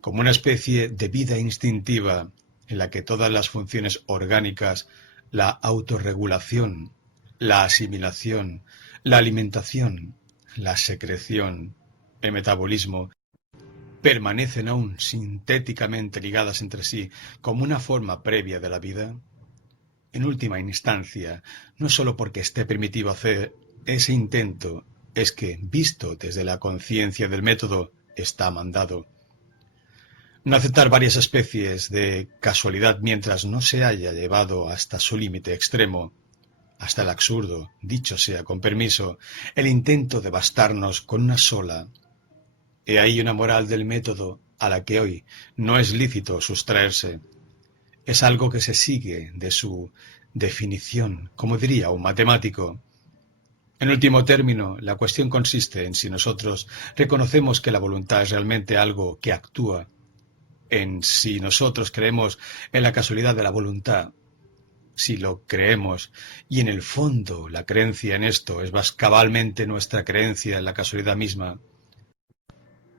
como una especie de vida instintiva en la que todas las funciones orgánicas, la autorregulación, la asimilación, la alimentación, la secreción, el metabolismo, permanecen aún sintéticamente ligadas entre sí como una forma previa de la vida? En última instancia, no sólo porque esté permitido hacer ese intento, es que, visto desde la conciencia del método, está mandado. No aceptar varias especies de casualidad mientras no se haya llevado hasta su límite extremo, hasta el absurdo, dicho sea con permiso, el intento de bastarnos con una sola. He ahí una moral del método a la que hoy no es lícito sustraerse. Es algo que se sigue de su definición, como diría un matemático. En último término, la cuestión consiste en si nosotros reconocemos que la voluntad es realmente algo que actúa, en si nosotros creemos en la casualidad de la voluntad, si lo creemos, y en el fondo la creencia en esto es más cabalmente nuestra creencia en la casualidad misma.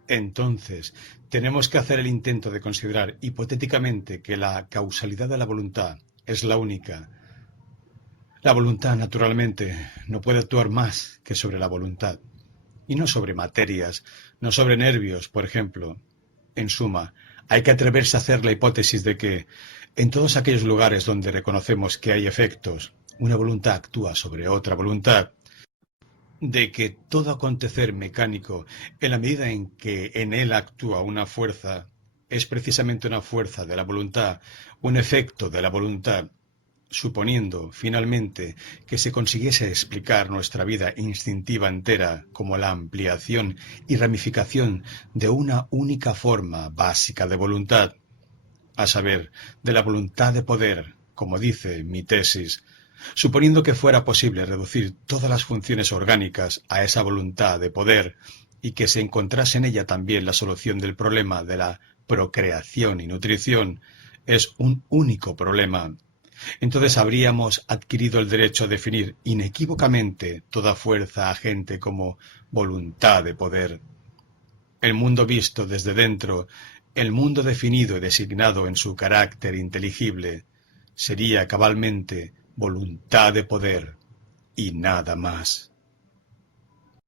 Entonces, tenemos que hacer el intento de considerar hipotéticamente que la causalidad de la voluntad es la única. La voluntad, naturalmente, no puede actuar más que sobre la voluntad, y no sobre materias, no sobre nervios, por ejemplo. En suma, hay que atreverse a hacer la hipótesis de que, en todos aquellos lugares donde reconocemos que hay efectos, una voluntad actúa sobre otra voluntad, de que todo acontecer mecánico, en la medida en que en él actúa una fuerza, es precisamente una fuerza de la voluntad, un efecto de la voluntad, suponiendo, finalmente, que se consiguiese explicar nuestra vida instintiva entera como la ampliación y ramificación de una única forma básica de voluntad, a saber, de la voluntad de poder, como dice mi tesis, suponiendo que fuera posible reducir todas las funciones orgánicas a esa voluntad de poder y que se encontrase en ella también la solución del problema de la procreación y nutrición, es un único problema. Entonces habríamos adquirido el derecho a definir inequívocamente toda fuerza agente como voluntad de poder. El mundo visto desde dentro, el mundo definido y designado en su carácter inteligible, sería cabalmente voluntad de poder y nada más.